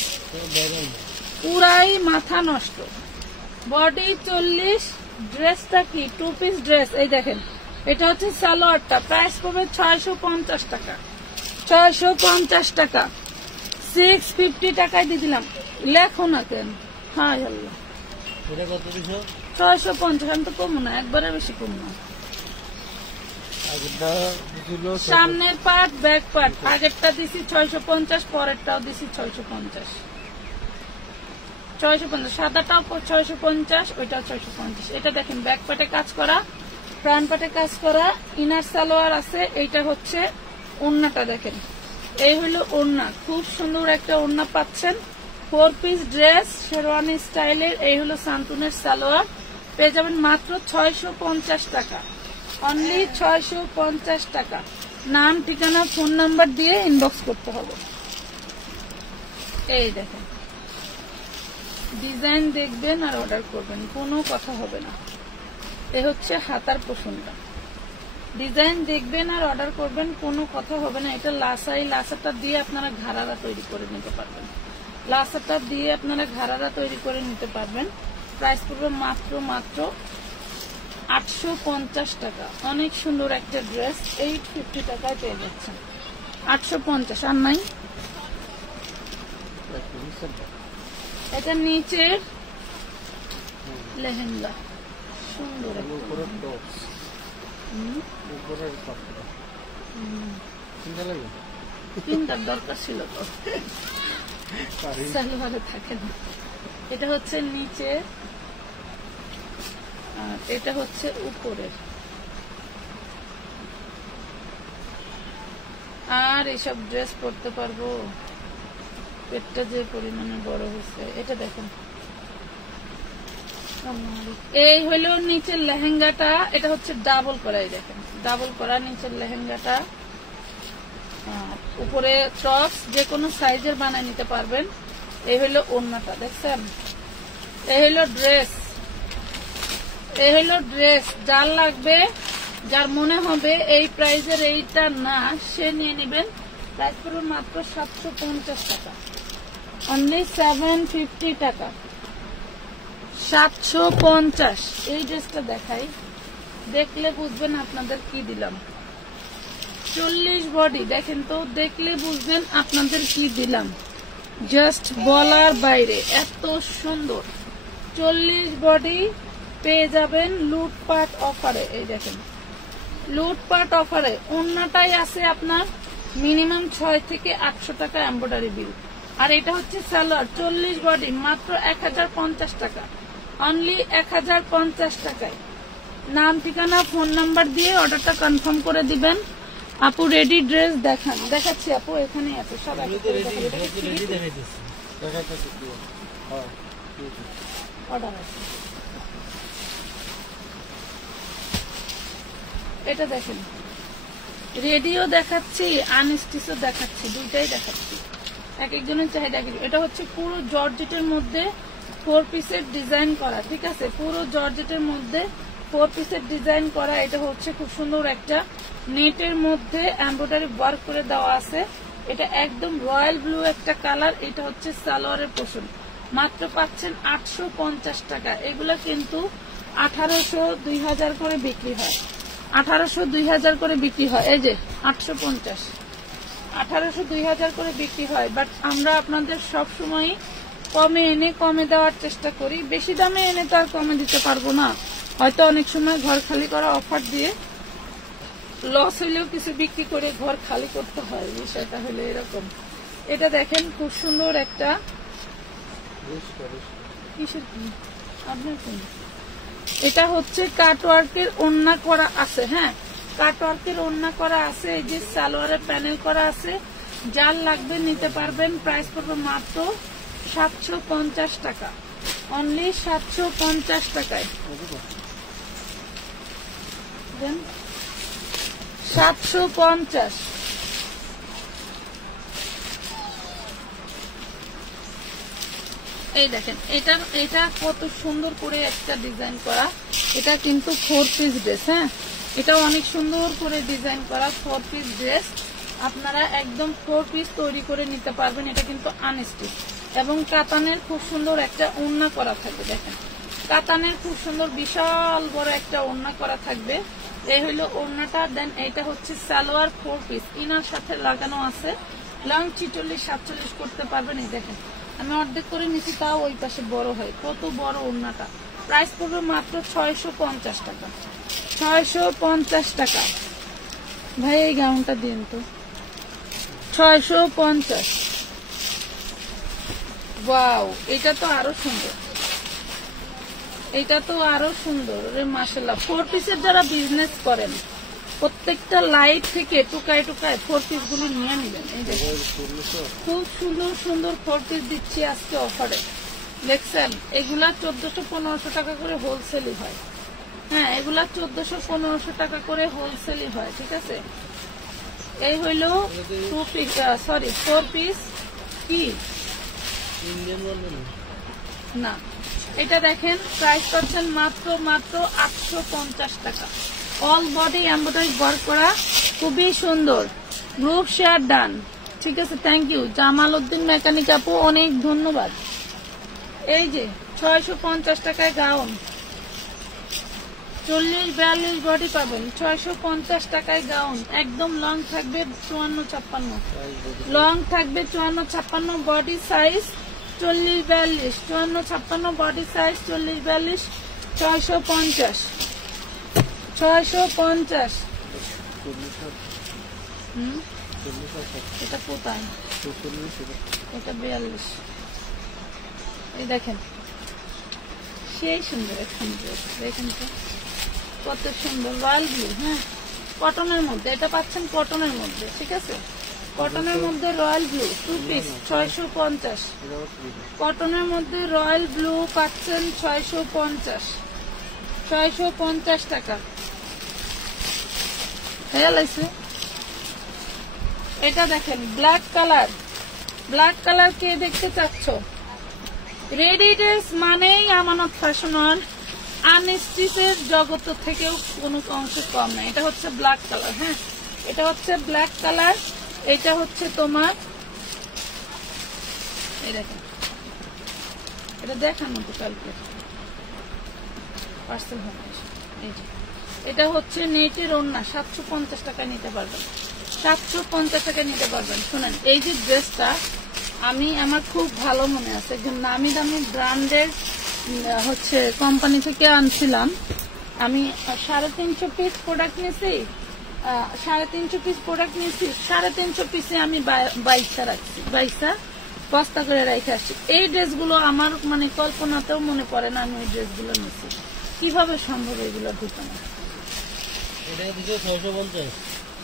পুরাই মাথা নষ্ট। বডি 40 ড্রেসটা কি 2 পিস ড্রেস। এই দেখেন এটা হচ্ছে সালোয়ারটা, প্রাইস পাবে 650 টাকা, 650 টাকা, 650 টাকায় দিয়ে দিলাম। লেখো না কেন, হাই আল্লাহ 650, আমি তো কমো না, একবারে বেশি কম না। সামনের পার্ট ব্যাক পার্ট, আগেরটা দিছি 650, পরেরটাও দিছি 650, 650 সাদাটাও 650, ওইটাও 650। এটা দেখেন ব্যাক পার্টে কাজ করা, ফ্রন্ট পার্টে কাজ করা, ইনার সালোয়ার আছে। এইটা হচ্ছে ওড়নাটা দেখেন, এই হলো ওড়না, খুব সুন্দর একটা ওড়না পাচ্ছেন। 4 পিস ড্রেস শেরওয়ানি স্টাইলের। এই হলো সান্তুনের সালোয়ার, পেয়ে যাবেন মাত্র 650 টাকা, অনলি 650 টাকা। নাম, ঠিকানা, ফোন নাম্বার দিয়ে ইনবক্স করতে হবে। এই দেখেন ডিজাইন দেখবেন আর অর্ডার করবেন, কোনো কথা হবে না। এ হচ্ছে হাতার পোষণটা। ডিজাইন দেখবেন আর অর্ডার করবেন, কোনো কথা হবে না। এটা লাসা, এই লাসাটা দিয়ে আপনারা ঘাড়ারা তৈরি করে নিতে পারবেন। লাসাটা দিয়ে আপনারা ঘাড়ারা তৈরি করে নিতে পারবেন। প্রাইস পড়বে মাত্র 850 টাকা। অনেক সুন্দর একটা ড্রেস 850 টাকায় পেয়ে যাচ্ছেন। 850 আর নাই। এটা নিচের লেহেঙ্গা, সুন্দর চিন্তার দরকার ছিল তো, সালোয়ারে থাকে না। এটা হচ্ছে নিচে আর এটা হচ্ছে উপরের। আর এসব ড্রেস পরতে পারবো, পেটটা যে পরিমাণে বড় হয়েছে। এটা দেখেন, এই হলো নিচের লেহেঙ্গাটা। এটা হচ্ছে ডাবল করাই, দেখেন ডাবল করা নিচের লেহেঙ্গাটা। উপরে টপস যে কোনো সাইজের বানায় নিতে পারবেন। এই হলো ওড়নাটা, দেখছেন। এই হলো ড্রেস, এই হলো ড্রেস। যার লাগবে, যার মনে হবে এই প্রাইজের এইটা না, সে নিয়ে নেবেন। প্রাইস পড়বে মাত্র 750 টাকা, অনলি 750 টাকা। 750। এই ড্রেসটা দেখাই, দেখলে বুঝবেন আপনাদের কি দিলাম। 40 বডি, দেখেন তো, দেখলে বুঝবেন আপনাদের কি দিলাম। জাস্ট বলার বাইরে, এত সুন্দর 40 বডি পেয়ে যাবেন লুটপাট অফারে। এই দেখেন লুটপাট অফারে। ওড়নাটাই আছে আপনার মিনিমাম 6 থেকে 800 টাকা এমব্রয়ডারি বিল। আর এটা হচ্ছে সালোয়ার। 40 বডি মাত্র 1050 টাকা, অনলি 1050 টাকায়। নাম, ঠিকানা, ফোন নাম্বার দিয়ে অর্ডারটা কনফার্ম করে দিবেন। আপু রেডি ড্রেস দেখান। দেখাচ্ছি আপু, এখানে আছে সব। অর্ডার আছে, এটা দেখেন। রেডিও দেখাচ্ছি, আনস্টিচও দেখাচ্ছি, দুইটাই দেখাচ্ছি। এক একজনের চাহিদা। এটা হচ্ছে পুরো জর্জেটের মধ্যে 4 পিসের ডিজাইন করা, ঠিক আছে। পুরো জর্জেটের মধ্যে 4 পিসের ডিজাইন করা। এটা হচ্ছে খুব সুন্দর একটা নেটের মধ্যে এমব্রয়ডারি ওয়ার্ক করে দেওয়া আছে। এটা একদম রয়্যাল ব্লু একটা কালার। এটা হচ্ছে সালোয়ারের পোর্শন। মাত্র পাচ্ছেন 850 টাকা। এগুলো কিন্তু 1800 2000 করে বিক্রি হয়। 1800 2000 করে বিক্রি হয়। এই যে 850, 1800 2000 করে বিক্রি হয়। বাট আমরা আপনাদের সব সময় কমে এনে কমে দেওয়ার চেষ্টা করি। বেশি দামে এনে তো আর কমে দিতে পারবো না। হয়তো অনেক সময় ঘর খালি করা অফার দিয়ে লস হইলেও কিছু বিক্রি করে ঘর খালি করতে হয়, বিষয়টা হলো এরকম। এটা দেখেন খুব সুন্দর একটা, কিসের আপনার কোন, এটা হচ্ছে কাটওয়ার্কের ওড়না করা আছে। হ্যাঁ, কাটওয়ার্কের ওড়না করা আছে। এই যে সালোয়ারের প্যানেল করা আছে। যার লাগবে নিতে পারবেন। প্রাইস পড়বে মাত্র 750 টাকা, অনলি 750 টাকায়। 750। এই দেখেন, এটা কত সুন্দর করে একটা ডিজাইন করা। এটা কিন্তু 4 পিস ড্রেস। হ্যাঁ, এটা অনেক সুন্দর করে ডিজাইন করা 4 পিস ড্রেস। আপনারা একদম 4 পিস তৈরি করে নিতে পারবেন। এটা কিন্তু আনস্টিচ এবং কাতানের খুব সুন্দর একটা ওড়না করা থাকবে। দেখেন, কাতানের খুব সুন্দর বিশাল বড় একটা ওড়না করা থাকবে। এই হলো ওড়নাটা। দেন এটা হচ্ছে সালোয়ার 4 পিস, ইনার সাথে লাগানো আছে। লং 46-47 করতে পারবেন। এই দেখেন, আমি অর্ধেক করে নিচ্ছি, তাও ওই পাশে বড় হয়। কত বড় ওড়নাটা। প্রাইস পড়বে মাত্র 650 টাকা, 650 টাকা। ভাই এই গাউনটা দিন তো, 650। ওয়াও, এটা তো আরো সুন্দর, এটা তো আরো সুন্দর রে মাশাআল্লাহ। 4 পিসের যারা বিজনেস করেন, প্রত্যেকটা লাইট থেকে টুকায় টুকায় 4 পিস গুলি নিয়ে নেবেন। এই দেখুন, খুব সুন্দর সুন্দর 4 পিস দিচ্ছি আজকে অফারে। দেখছেন, এগুলা 1400-1500 টাকা করে হোলসেলই হয়। হ্যাঁ, এগুলা 1400-1500 টাকা করে হোলসেলই হয়, ঠিক আছে। এই হইল 4 পিস। কি ইন্ডিয়ান না, এটা দেখেন প্রাইস পাচ্ছেন মাত্র 850 টাকা। অল বডি এমব্রয়ডারি ওয়ার্ক করা, খুবই সুন্দর। গ্রুপ শেয়ার ডান, ঠিক আছে, thank you Jamal Uddin mechanic আপু, অনেক ধন্যবাদ। এই যে 650 টাকায় গাউন, 40-42 বডি পাবেন 650 টাকায় গাউন, একদম লং থাকবে 54-56, লং থাকবে 54-56, বডি সাইজ 40-42, 54-56 বডি সাইজ 40-42, 650 650। এটা কোথায়? এটা 42। এই দেখেন সেই সুন্দর একটা ড্রেস, দেখেন তো কত সুন্দর, রয়্যাল ব্লু। হ্যাঁ, কটনের মধ্যে এটা পাচ্ছেন, কটনের মধ্যে, ঠিক আছে, কটনের মধ্যে রয়্যাল ব্লু 2 পিস 650, কটনের মধ্যে রয়্যাল ব্লু পাচ্ছেন 650 টাকা। খেয়াল আছে? এটা দেখেন ব্ল্যাক কালার, ব্ল্যাক কালার কে দেখতে চাচ্ছ? রেডি ড্রেস মানেই আমানত ফ্যাশনের আনস্টিচের জগৎ থেকেও কোনো অংশ কম নাই। এটা হচ্ছে ব্ল্যাক কালার, হ্যাঁ, এটা হচ্ছে ব্ল্যাক কালার, এটা হচ্ছে তোমার, এই দেখেন এটা দেখার মতো কালকে পার্সেল হবে। এই যে এটা হচ্ছে নেটের ওড়না, 750 টাকা নিতে পারবেন, 750 টাকা নিতে পারবেন। শুনেন, এই যে ড্রেসটা আমার খুব ভালো মনে আছে, একদম নামি দামি ব্র্যান্ডের হচ্ছে কোম্পানি থেকে আনছিলাম আমি। 350 পিস প্রোডাক্ট নিয়েছি, 350 পিস প্রোডাক্ট নিয়েছি, 350 পিসে আমি 22টা রাখছি, 22টা বস্তা করে রেখে আসছি। এই ড্রেসগুলো আমার মানে কল্পনাতেও মনে পড়ে না আমি ওই ড্রেসগুলো নিয়েছি। কিভাবে সম্ভব এগুলো দোকানে?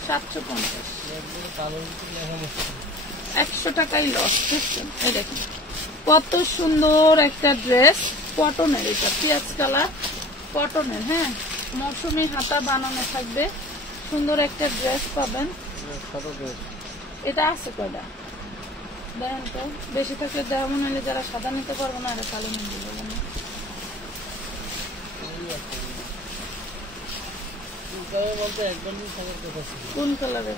750, 100 টাকাই লস। দেখছেন, এই দেখেন কত সুন্দর একটা ড্রেস, কটনের, এটা পিঁয়াজ কালার কটনের, হ্যাঁ, মৌসুমি হাতা বানানো থাকবে, সুন্দর একটা ড্রেস পাবেন। এটা আছে কয়টা দেখেন তো, বেশি থাকলে দেওয়া মনে হলে যারা সাদা নিতে পারবো না, আর কালো নিতে পারবো না। কোন কালারে?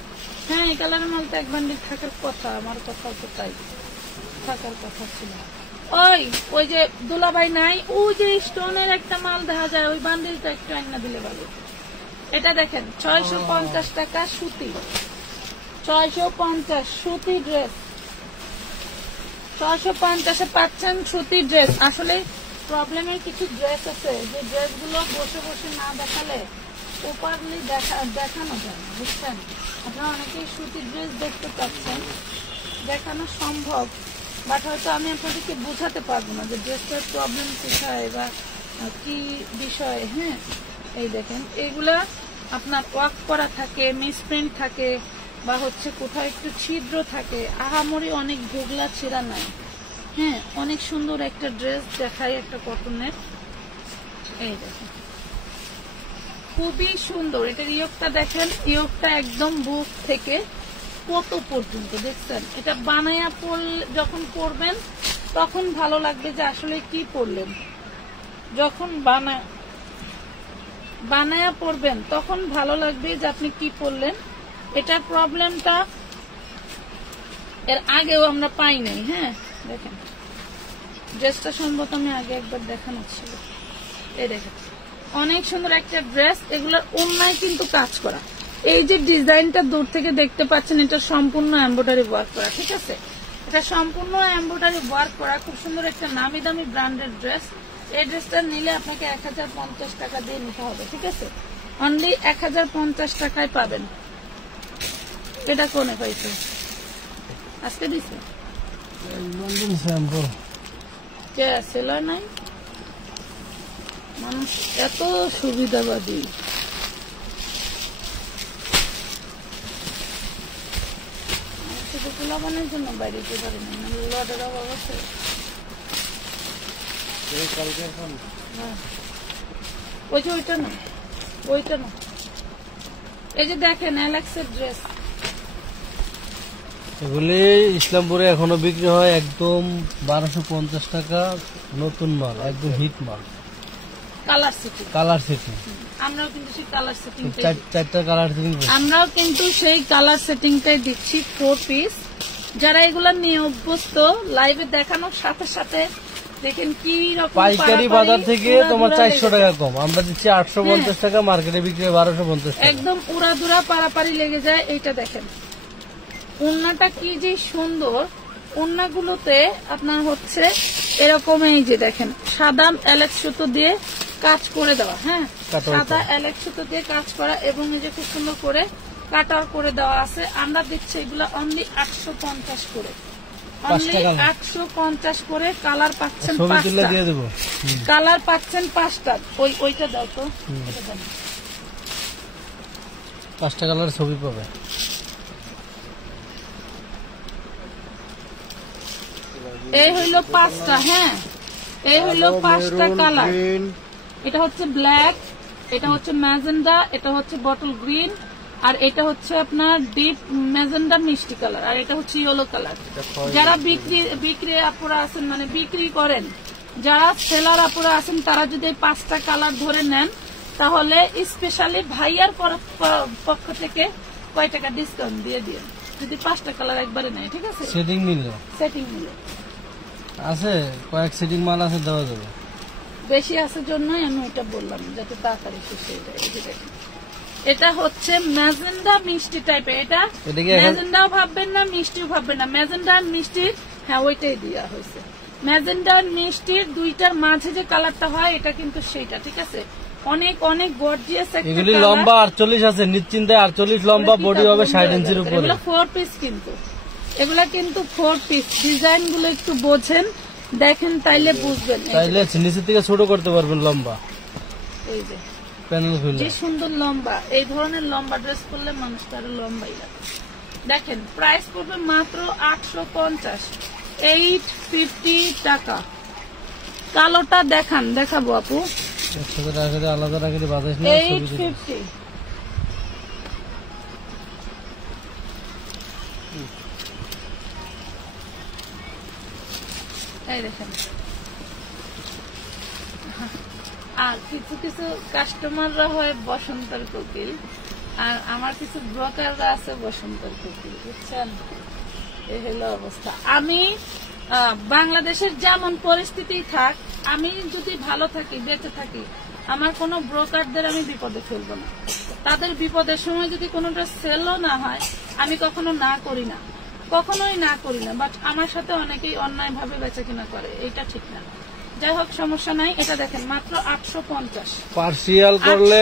হ্যাঁ, এই কালারের মাল তো এক বান্ডিল থাকার কথা, আমার কথা তো তাই থাকার কথা ছিল। ওই যে দুলাভাই নাই, ওই যে স্টোনের একটা মাল দেখা যায়, ওই বান্ডিলটা একটু আইনা দিলে ভালো। এটা দেখেন 650 টাকা সুতি, 650 সুতি ড্রেস, 650-এ পাচ্ছেন সুতি ড্রেস। আসলে প্রবলেমের কিছু ড্রেস আছে যে ড্রেসগুলো বসে বসে না দেখালে প্রপারলি দেখানো যায় না, বুঝছেন? আপনারা অনেকেই সুতি ড্রেস দেখতে পাচ্ছেন, দেখানো সম্ভব, বাট হয়তো আমি আপনাদেরকে বোঝাতে পারবো না যে ড্রেসটার প্রবলেম কোথায় বা কি বিষয়। হ্যাঁ, এই দেখেন এইগুলা আপনার ওয়ার্ক করা থাকে, মিসপ্রিন্ট থাকে, বা হচ্ছে কোথাও একটু ছিদ্র থাকে, আহামরি অনেক ঘোগলা ছেঁড়া নাই। হ্যাঁ, অনেক সুন্দর একটা ড্রেস দেখায়, একটা কটনের, এই দেখেন খুবই সুন্দর। এটার ইয়োগটা দেখেন, ইয়োগটা একদম বুক থেকে কত পর্যন্ত, দেখছেন? এটা বানায়া যখন পরবেন তখন ভালো লাগবে যে আসলে কি পরলেন। যখন বানায়া পরবেন তখন ভালো লাগবে যে আপনি কি পরলেন। এটার প্রবলেমটা এর আগেও আমরা পাই নাই। হ্যাঁ, দেখেন ড্রেসটা সম্ভবত আমি আগে একবার দেখানো ছিল, এই দেখেন অনেক সুন্দর একটা ড্রেস। এগুলোর ওড়নায় কিন্তু কাজ করা, এই যে ডিজাইনটা দূর থেকে দেখতে পাচ্ছেন, এটা সম্পূর্ণ এমব্রয়ডারি ওয়ার্ক করা, ঠিক আছে, এটা সম্পূর্ণ এমব্রয়ডারি ওয়ার্ক করা, খুব সুন্দর একটা নামি দামি ব্র্যান্ডের ড্রেস। এই ড্রেসটা নিলে আপনাকে 1050 টাকা দিয়ে নিতে হবে, ঠিক আছে, অনলি 1050 টাকায় পাবেন। এটা কোনে পাইছে? আজকে দিছে কে ছিল নাই? মানুষ এত সুবিধাবাদী। শুধু পোলাপানের জন্য বাইরে যেতে পারি না, লটের অভাব আছে। ওই যে ওইটা না, ওইটা না, এই যে দেখেন অ্যালেক্সের ড্রেস, এগুলি ইসলামপুরে এখনো বিক্রি হয় একদম 1250 টাকা, নতুন মাল, একদম হিট মাল, কালার সিটি। Colour setting. আমরাও কিন্তু সেই কালার সেটিং, চারটা কালার সেটিং, আমরাও কিন্তু সেই কালার সেটিংটাই দিচ্ছি 4 পিস। যারা এগুলা নিয়ে অভ্যস্ত, লাইভে দেখানোর সাথে সাথে দেখেন কি রকম পাইকারি বাজার থেকে তোমার 400 টাকা কম, আমরা দিচ্ছি 850 টাকা, মার্কেটে বিক্রি হয় 1250 টাকা। একদম উড়াদুরা পারাপারি লেগে যায়। এইটা দেখেন ওড়নাটা কি যে সুন্দর। ওড়নাগুলোতে আপনার হচ্ছে এরকম, এই যে দেখেন সাদা অ্যালেক্স সুতো দিয়ে কাজ করে দেওয়া, হ্যাঁ সাদা অ্যালেক্স সুতো দিয়ে কাজ করা, এবং এই যে খুব সুন্দর করে কাটার করে দেওয়া আছে। আমরা দিচ্ছি এগুলা অনলি 850 করে, অনলি 850 করে। কালার পাচ্ছেন 5টা, কালার পাচ্ছেন 5টা। ওইটা দাও তো, 5টা কালার ছবি পাবে। এই হইল 5টা, হ্যাঁ এই হইল 5টা কালার। এটা হচ্ছে ব্ল্যাক, এটা হচ্ছে ম্যাজেন্ডা, এটা হচ্ছে বটল গ্রিন, আর এটা হচ্ছে আপনার ডিপ ম্যাজেন্ডা মিষ্টি কালার, আর এটা হচ্ছে ইয়েলো কালার। যারা বিক্রি আপুরা আছেন, মানে বিক্রি করেন, যারা সেলার আপুরা আছেন, তারা যদি 5টা কালার ধরে নেন তাহলে স্পেশালি ভাইয়ার পক্ষ থেকে কয় টাকা ডিসকাউন্ট দিয়ে দিন যদি 5টা কালার একবারে নেয়, ঠিক আছে? সেটিং মিলে, সেটিং মিলে আছে কয়েক সেটিং মাল আছে, দেওয়া যাবে। বেশি আছে জন্যই আমি এটা বললাম, যাতে তাড়াতাড়ি শেষ হয়ে যায়। এই যে দেখেন, এটা হচ্ছে ম্যাজেন্ডা মিষ্টি টাইপের। এটা ম্যাজেন্ডাও ভাববেন না, মিষ্টিও ভাববেন না, ম্যাজেন্ডা আর মিষ্টি, হ্যাঁ ওইটাই দেওয়া হয়েছে। ম্যাজেন্ডা আর মিষ্টির দুইটার মাঝে যে কালারটা হয়, এটা কিন্তু সেইটা, ঠিক আছে? অনেক অনেক গর্জিয়াস একটা। এগুলি লম্বা 48 আছে, নিশ্চিন্তে 48 লম্বা, বডি হবে 60 ইঞ্চির উপরে। এগুলো 4 পিস, কিন্তু এগুলা কিন্তু 4 পিস। ডিজাইন গুলো একটু বোঝেন, দেখেন, তাইলে বুঝবেন। তাইলে নিচের থেকে ছোট করতে পারবেন লম্বা। এই যে প্যানেল খুলে যে সুন্দর লম্বা, এই ধরনের লম্বা ড্রেস করলে মানুষটা আরো লম্বাই লাগে। দেখেন প্রাইস পড়বে মাত্র 850, 850 টাকা। কালোটা দেখান, দেখাবো আপু, একসাথে রাখলে আলাদা রাখলে বাতাস না। 850। এই দেখেন, আর কিছু কিছু কাস্টমাররা হয় বসন্তের কোকিল, আর আমার কিছু ব্রোকাররা আছে বসন্তের কোকিল, বুঝছেন? এই হলো অবস্থা। আমি বাংলাদেশের যেমন পরিস্থিতি থাক, আমি যদি ভালো থাকি, বেঁচে থাকি, আমার কোনো ব্রোকারদের আমি বিপদে ফেলবো না। তাদের বিপদের সময় যদি কোনোটা সেলও না হয়, আমি কখনো না করি না, কখনোই না করি না। বাট আমার সাথে অনেকেই অন্যায় ভাবে বেচা কিনা করে, এটা ঠিক না। যাই হোক, সমস্যা নাই। এটা দেখেন মাত্র 850। পার্সিয়াল করলে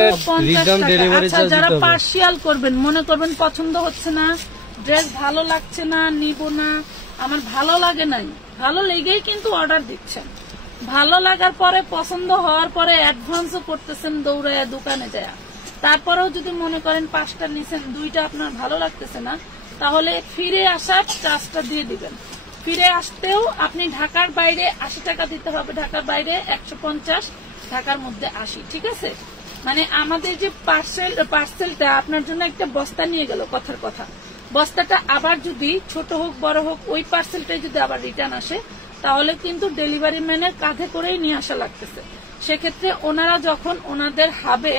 রিটার্ন ডেলিভারি চার্জ দিতে হবে। যারা পার্সিয়াল করবেন, মনে করবেন পছন্দ হচ্ছে না, ড্রেস ভালো লাগছে না, নিব না, আমার ভালো লাগে নাই, ভালো লেগেই কিন্তু অর্ডার দিচ্ছেন। ভালো লাগার পরে, পছন্দ হওয়ার পরে অ্যাডভান্সও করতেছেন দৌড়ায় দোকানে যায়। তারপরেও যদি মনে করেন 5টা নিছেন, 2টা আপনার ভালো লাগতেছে না, তাহলে ফিরে আসার চার্জটা দিয়ে দিবেন। ফিরে আসতেও আপনি ঢাকার বাইরে 80 টাকা দিতে হবে, ঢাকার বাইরে 150, ঢাকার মধ্যে 80, ঠিক আছে? মানে আমাদের যে পার্সেলটা আপনার জন্য একটা বস্তা নিয়ে গেল, কথার কথা, বস্তাটা আবার যদি ছোট হোক বড় হোক, ওই পার্সেলটাই যদি আবার রিটার্ন আসে, তাহলে কিন্তু ডেলিভারি ম্যানের কাঁধে করেই নিয়ে আসা লাগতেছে। সেক্ষেত্রে ওনারা যখন ওনাদের হাবে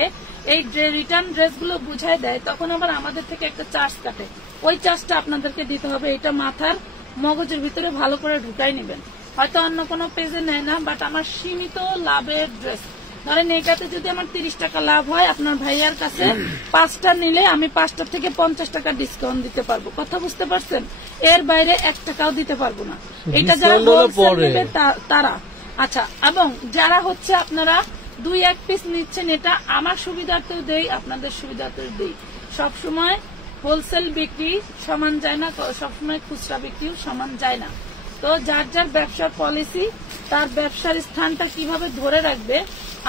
এই রিটার্ন ড্রেসগুলো বুঝাই দেয়, তখন আবার আমাদের থেকে একটা চার্জ কাটে, ওই চার্জটা আপনাদেরকে দিতে হবে। এটা মাথার মগজের ভিতরে ভালো করে ঢুকাই নেবেন। হয়তো অন্য কোনো পেজে নেয় না, বাট আমার সীমিত লাভের ড্রেস, ধরেন এটাতে যদি আমার 30 টাকা লাভ হয়, আপনার ভাইয়ার কাছে 5টা নিলে আমি 5টা থেকে 50 টাকা ডিসকাউন্ট দিতে পারবো। কথা বুঝতে পারছেন? এর বাইরে 1 টাকাও দিতে পারবো না। এটা যারা হোলসেল নেবে তারা। আচ্ছা, এবং যারা হচ্ছে আপনারা 2-1 পিস নিচ্ছেন, এটা আমার সুবিধার্থেও দেই, আপনাদের সুবিধার্থেও দেই। সবসময় হোলসেল বিক্রি সমান যায় না, সবসময় খুচরা বিক্রিও সমান যায় না। তো যার যার ব্যবসার পলিসি, তার ব্যবসার স্থানটা কিভাবে ধরে রাখবে,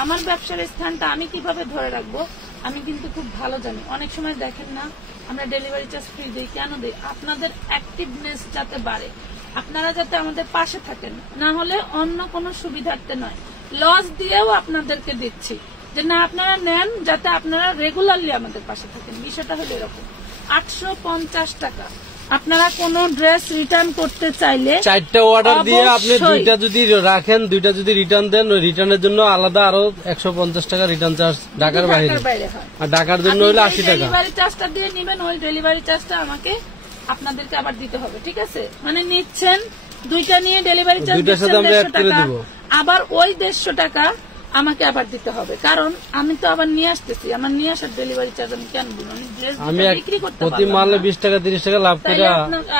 আমার ব্যবসার স্থানটা আমি কিভাবে ধরে রাখবো, আমি কিন্তু খুব ভালো জানি। অনেক সময় দেখেন না, আমরা ডেলিভারি চার্জ ফ্রি দিই, কেন দিই? আপনাদের অ্যাক্টিভনেস যাতে বাড়ে, আপনারা যাতে আমাদের পাশে থাকেন, না হলে অন্য কোনো সুবিধার্থে নয়, লস দিয়েও আপনাদেরকে দিচ্ছি যে না, আপনারা নেন, যাতে আপনারা রেগুলারলি আমাদের পাশে থাকেন। বিষয়টা হলো এরকম। 850 টাকা, আপনারা কোনো ড্রেস রিটার্ন করতে চাইলে 4টা অর্ডার দিয়ে আপনি অবশ্যই 2টা যদি রাখেন, 2টা যদি রিটার্ন দেন, ওই রিটার্নের জন্য আলাদা আরো 150 টাকা রিটার্ন চার্জ ঢাকার বাইরে, হয়। আর ঢাকার জন্য হলো 80 টাকা। ডেলিভারি চার্জটা দিয়ে নেবেন, ওই ডেলিভারি চার্জটা আমাকে আপনাদেরকে আবার দিতে হবে, ঠিক আছে? মানে নিচ্ছেন 2টা নিয়ে ডেলিভারি চার্জ দুইটার সাথে আমরা 150 add করে টাকা, দিব। আবার ওই 150 টাকা আমাকে আবার দিতে হবে, কারণ আমি তো আবার নিয়ে আসতেছি, আমার নিয়ে আসার ডেলিভারি চার্জ আমি কেন দিব? আমি ড্রেস আমি বিক্রি করতে প্রতি পারবো মালে না। 20 টাকা 30 টাকা লাভ করে তাইলে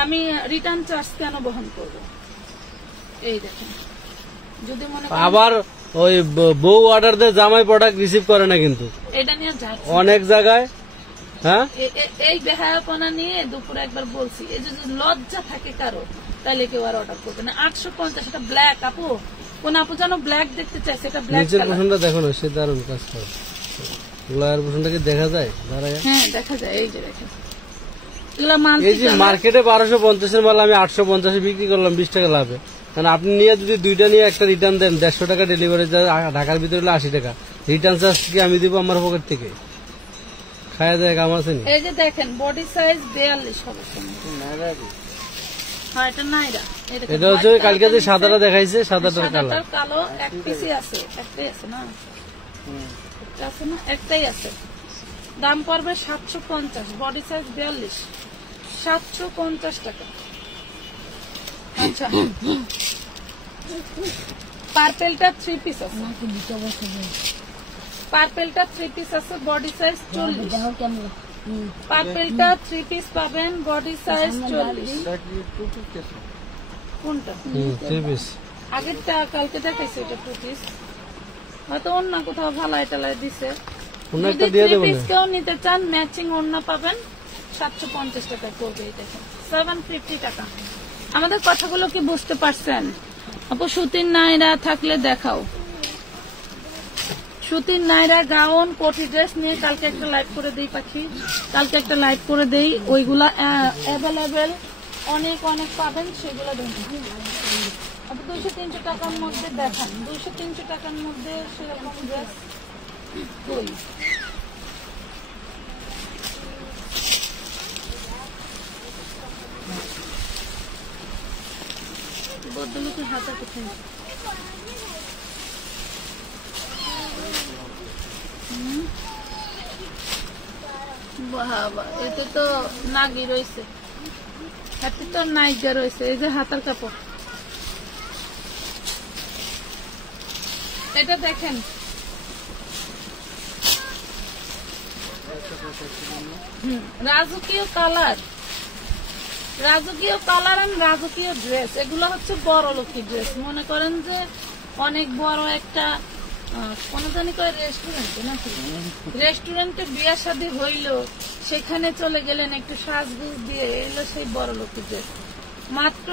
আমি রিটার্ন চার্জ কেন বহন করব? এই দেখেন, যদি মনে করেন আবার ওই বউ অর্ডার দিয়ে জামাই প্রোডাক্ট রিসিভ করে না কিন্তু এটা নিয়ে যাচ্ছে অনেক জায়গায়। হ্যাঁ, এই বেহায়াপনা নিয়ে দুপুরে একবার বলছি, এই যদি লজ্জা থাকে কারো তাহলে কেউ আর অর্ডার করবে না। 850, এটা ব্ল্যাক আপু, কোন আপু যেন ব্ল্যাক দেখতে চাইছে, এটা ব্ল্যাক নিচের কালার। পোশনটা দেখো না, সে দারুণ কাজ করে। গ্লায়ার পোশনটা কি দেখা যায়? দাঁড়ায়, হ্যাঁ দেখা যায়, এই যে দেখেন এগুলা মাল এই যে মার্কেটে 1250 এর মাল আমি 850 এ বিক্রি করলাম 20 টাকা লাভে। কারণ আপনি নিয়ে যদি 2টা নিয়ে একটা রিটার্ন দেন, 150 টাকা ডেলিভারি চার্জ, ঢাকার ভিতরে হলে 80 টাকা রিটার্ন চার্জ কি আমি দিব আমার পকেট থেকে? খায়া যায় কাম আছে নি? এই যে দেখেন বডি সাইজ 42 হবে। হ্যাঁ এটা নাইরা, এই দেখেন এটা হচ্ছে ওই কালকে যে সাদাটা দেখাইছে, সাদাটার কালার। সাদাটার কালো এক পিসই আছে, একটাই আছে না? একটা আছে না? একটাই আছে। দাম পড়বে 750, বডি সাইজ 42, 750 টাকা। আচ্ছা, পার্পেলটা 3 পিস আছে, পার্পেলটা 3 পিস আছে, বডি সাইজ 40। পার্পেলটা 3 পিস পাবেন, বডি সাইজ 40। কোনটা? 3 পিস আগেরটা কালকে দেখাইছে, এটা 2 পিস, হয়তো অন্য কোথাও ভালাই টালাই দিছে। অন্য যদি একটা দিয়ে 3 দেবো পিস না? কেউ নিতে চান, ম্যাচিং ওড়না পাবেন, 750 টাকা পড়বে। এই দেখেন 750 টাকা। আমাদের কথাগুলো কি বুঝতে পারছেন? আপু সুতির নাইরা থাকলে দেখাও, সুতির নাইরা গাউন কোটি ড্রেস নিয়ে কালকে একটা লাইভ করে দেই পাখি, কালকে একটা লাইভ করে দেই, ওইগুলা অ্যাভেলেবেল অনেক অনেক পাবেন, সেগুলো দেখুন। আপনি 200-300 টাকার মধ্যে দেখান, 200-300 টাকার মধ্যে সেরকম ড্রেস কই? বদলুকের হাতে কোথায়? বাবা, এতে তো নাগি রয়েছে, হাতে তো নাইগা রয়েছে। এই যে হাতার কাপড়, এটা দেখেন, রাজকীয় কালার, রাজকীয় কালার আর রাজকীয় ড্রেস, এগুলো হচ্ছে বড় লোকের ড্রেস। মনে করেন যে অনেক বড় একটা কোন জানি কয় রেস্টুরেন্টে, নাকি রেস্টুরেন্টে বিয়ে শাদী হইলো, সেখানে চলে গেলেন একটু সাজগুজ দিয়ে, এলো সেই বড় লোকের ড্রেস। মাত্র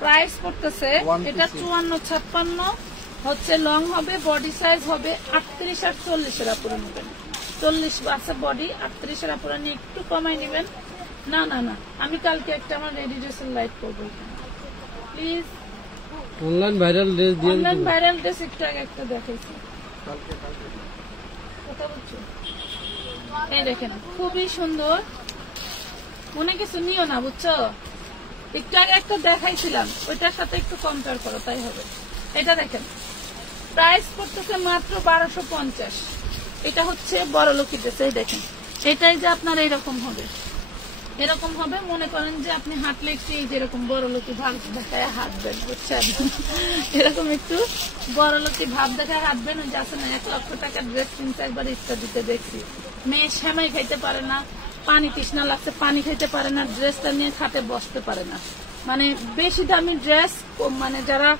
প্রাইস করতেছে এটা 54-56 হচ্ছে, লং হবে, বডি সাইজ হবে 38 আর 40 এর আপুরা নেবেন, 40 আছে বডি, 38 এর আপুরা নিয়ে একটু কমাই নেবেন। না না না, আমি কালকে একটা আমার রেডি ড্রেসের লাইভ করবো, প্লিজ। অনলাইন ভাইরাল ড্রেস দিয়ে অনলাইন ভাইরাল ড্রেস একটু আগে একটা দেখাইছি, কথা বলছো? এই দেখেন খুবই সুন্দর, মনে কিছু নিও না, বুঝছো? একটু আগে একটা দেখাইছিলাম, ওইটার সাথে একটু কম্পেয়ার করো, তাই হবে। এটা দেখেন প্রাইস করতেছে মাত্র 1250। এটা হচ্ছে বড় লোকের ড্রেস। এই দেখেন, এটাই যে আপনার এরকম হবে, এরকম হবে, মনে করেন যে আপনি হাঁটলে একটু এই যেরকম বড় লোকের ভাব দেখায় হাঁটবেন, বুঝছেন? এরকম একটু বড় লোকের ভাব দেখায় হাঁটবেন। ওই যে আছে না 1 লক্ষ টাকার ড্রেস কিনতে একবার ইচ্ছা দিতে দেখছি, মেয়ে সেমাই খাইতে পারে না, পানি তৃষ্ণা লাগছে পানি খাইতে পারে না, ড্রেসটা নিয়ে খাটে বসতে পারে না। মানে বেশি দামি ড্রেস, মানে যারা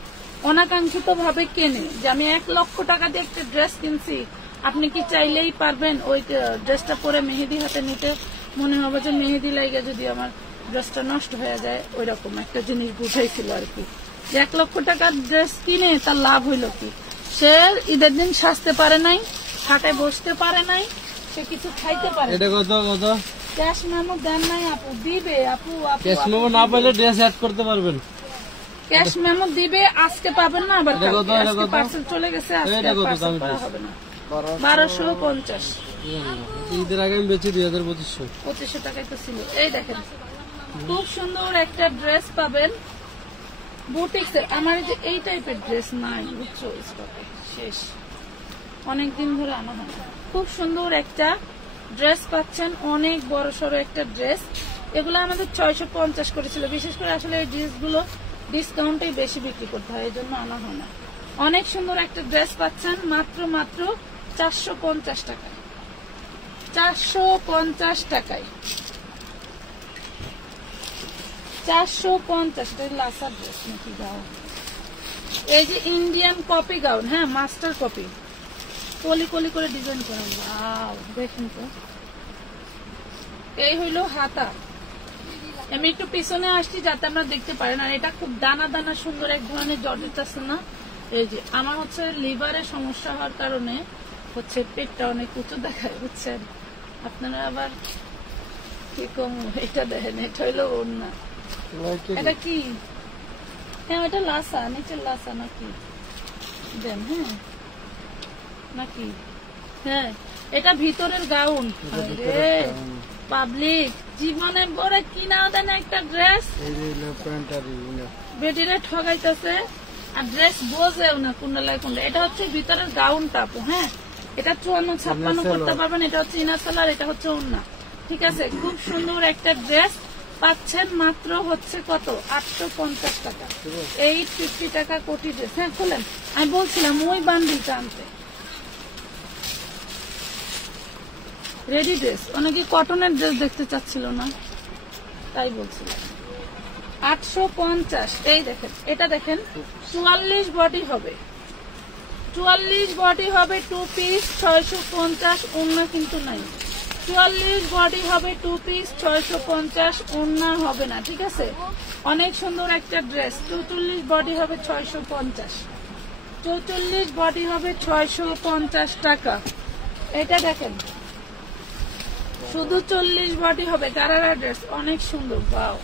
অনাকাঙ্ক্ষিত ভাবে কেনে, যে আমি 1 লক্ষ টাকা দিয়ে একটা ড্রেস কিনছি, আপনি কি চাইলেই পারবেন ওই ড্রেসটা পরে মেহেদি হাতে নিতে? মনে হবে যে মেহেদি লাগে যদি আমার ড্রেসটা নষ্ট হয়ে যায়, ওই রকম একটা জিনিস বুঝাইছিল আর কি। 1 লক্ষ টাকার ড্রেস কিনে তার লাভ হইল কি? সে ঈদের দিন সাজতে পারে নাই, খাটে বসতে পারে নাই, সে কিছু খাইতে পারে। এটা কত কত? ক্যাশ মেমো দেন নাই আপু, দিবে আপু। আপু ক্যাশ মেমো না পাইলে ড্রেস অ্যাড করতে পারবেন। ক্যাশ মেমো দিবে, আজকে পাবেন না, আবার কালকে পার্সেল চলে গেছে, আজকে পার্সেল করা হবে না। 1250 ঈদের আগে আমি বেচি 2500 টাকায় তো ছিল। এই দেখেন খুব সুন্দর একটা ড্রেস পাবেন বুটিক্সের। আমার যে এই টাইপের ড্রেস নাই বুঝছো, স্টকে শেষ, অনেকদিন ধরে আনা হয় না। খুব সুন্দর একটা ড্রেস পাচ্ছেন, অনেক বড় সড়ো একটা ড্রেস। এগুলো আমাদের 650 করেছিল, বিশেষ করে আসলে এই ড্রেসগুলো ডিসকাউন্টে বেশি বিক্রি করতে হয়, এই জন্য আনা হয় না। অনেক সুন্দর একটা ড্রেস পাচ্ছেন মাত্র 450 টাকায়, 450 টাকায়, 450। লাসার ড্রেস নাকি গাউন, এই যে ইন্ডিয়ান কপি গাউন, হ্যাঁ মাস্টার কপি, কলি কলি করে ডিজাইন করা। ওয়াও, দেখুন তো, এই হইলো হাতা। আমি একটু পিছনে আসছি যাতে আমরা দেখতে পারেন। আর এটা খুব দানা দানা সুন্দর এক ধরনের জর্জেট আছে না। এই যে আমার হচ্ছে লিভারের সমস্যা হওয়ার কারণে হচ্ছে পেটটা অনেক উঁচু দেখায়, বুঝছেন আপনারা। আবার কি কম, এটা দেখেন, এটা হইলো ওড়না। এটা কি? হ্যাঁ এটা লাসা, নিচের লাসা নাকি দেন, হ্যাঁ নাকি, হ্যাঁ এটা ভিতরের গাউন। পাবলিক জীবনে বড় কিনা দেন একটা ড্রেস, বেটিরে ঠগাইতেছে আর ড্রেস বোঝেও না কোনটা লাগে কোনটা। এটা হচ্ছে ভিতরের গাউনটা আপু, হ্যাঁ এটা 54-56 করতে পারবেন। এটা হচ্ছে ইনার সেলার, এটা হচ্ছে ওড়না, ঠিক আছে। খুব সুন্দর একটা ড্রেস পাচ্ছেন মাত্র হচ্ছে কত, 850 টাকা, 850 টাকা কোটি ড্রেস। হ্যাঁ খোলেন, আমি বলছিলাম ওই বান্ডিলটা আনতে। রেডি ড্রেস, অনেকে কটনের ড্রেস দেখতে চাচ্ছিল না, তাই বলছিলাম 850। এই দেখেন, এটা দেখেন 44 বডি হবে, 44 বডি হবে, 2 পিস 650, ওড়না কিন্তু নাই। 44 বডি হবে, 2 পিস 650, ওড়না হবে না, ঠিক আছে। অনেক সুন্দর একটা ড্রেস, 44 বডি হবে 650, 44 বডি হবে 650 টাকা। এটা দেখেন শুধু 40 বডি হবে, গারারা ড্রেস, অনেক সুন্দর। বাও,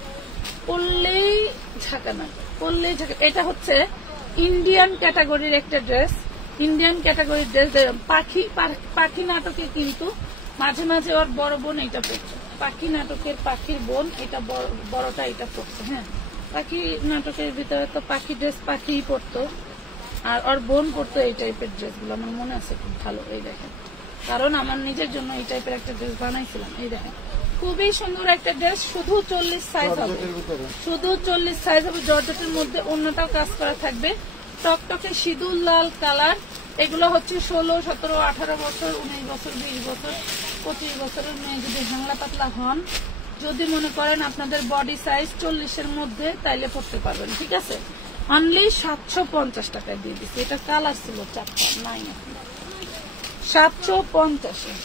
পরলেই ঝাঁকানা, পরলেই ঝাঁকা। এটা হচ্ছে ইন্ডিয়ান ক্যাটাগরির একটা ড্রেস, ইন্ডিয়ান ক্যাটাগরির ড্রেস। পাখি নাটকে কিন্তু মাঝে মাঝে ওর বড় বোন এটা পড়তো, পাখি নাটকের পাখির বোন এটা বড়টা এটা পড়তো। হ্যাঁ পাখি নাটকের ভিতরে তো পাখি ড্রেস পাখি পড়তো, আর ওর বোন পড়তো এই টাইপের ড্রেস গুলো, আমার মনে আছে খুব ভালো। এই দেখেন, কারণ আমার নিজের জন্য এই টাইপের একটা ড্রেস বানাইছিলাম। এই দেখেন খুবই সুন্দর একটা ড্রেস, শুধু 40 সাইজ হবে, শুধু 40 সাইজ হবে, জর্জেটের মধ্যে অন্যটাও কাজ করা থাকবে, টকটকে সিঁদুর লাল কালার। এগুলো হচ্ছে 16, 17, 18 বছর, 19 বছর, 20 বছর, 25 বছরের মেয়ে যদি হাংলা পাতলা হন, যদি মনে করেন আপনাদের বডি সাইজ 40-এর মধ্যে, তাইলে পড়তে পারবেন, ঠিক আছে। অনলি 750 টাকায় দিয়ে দিচ্ছি। এটা কালার ছিল 4টা, নাই 750।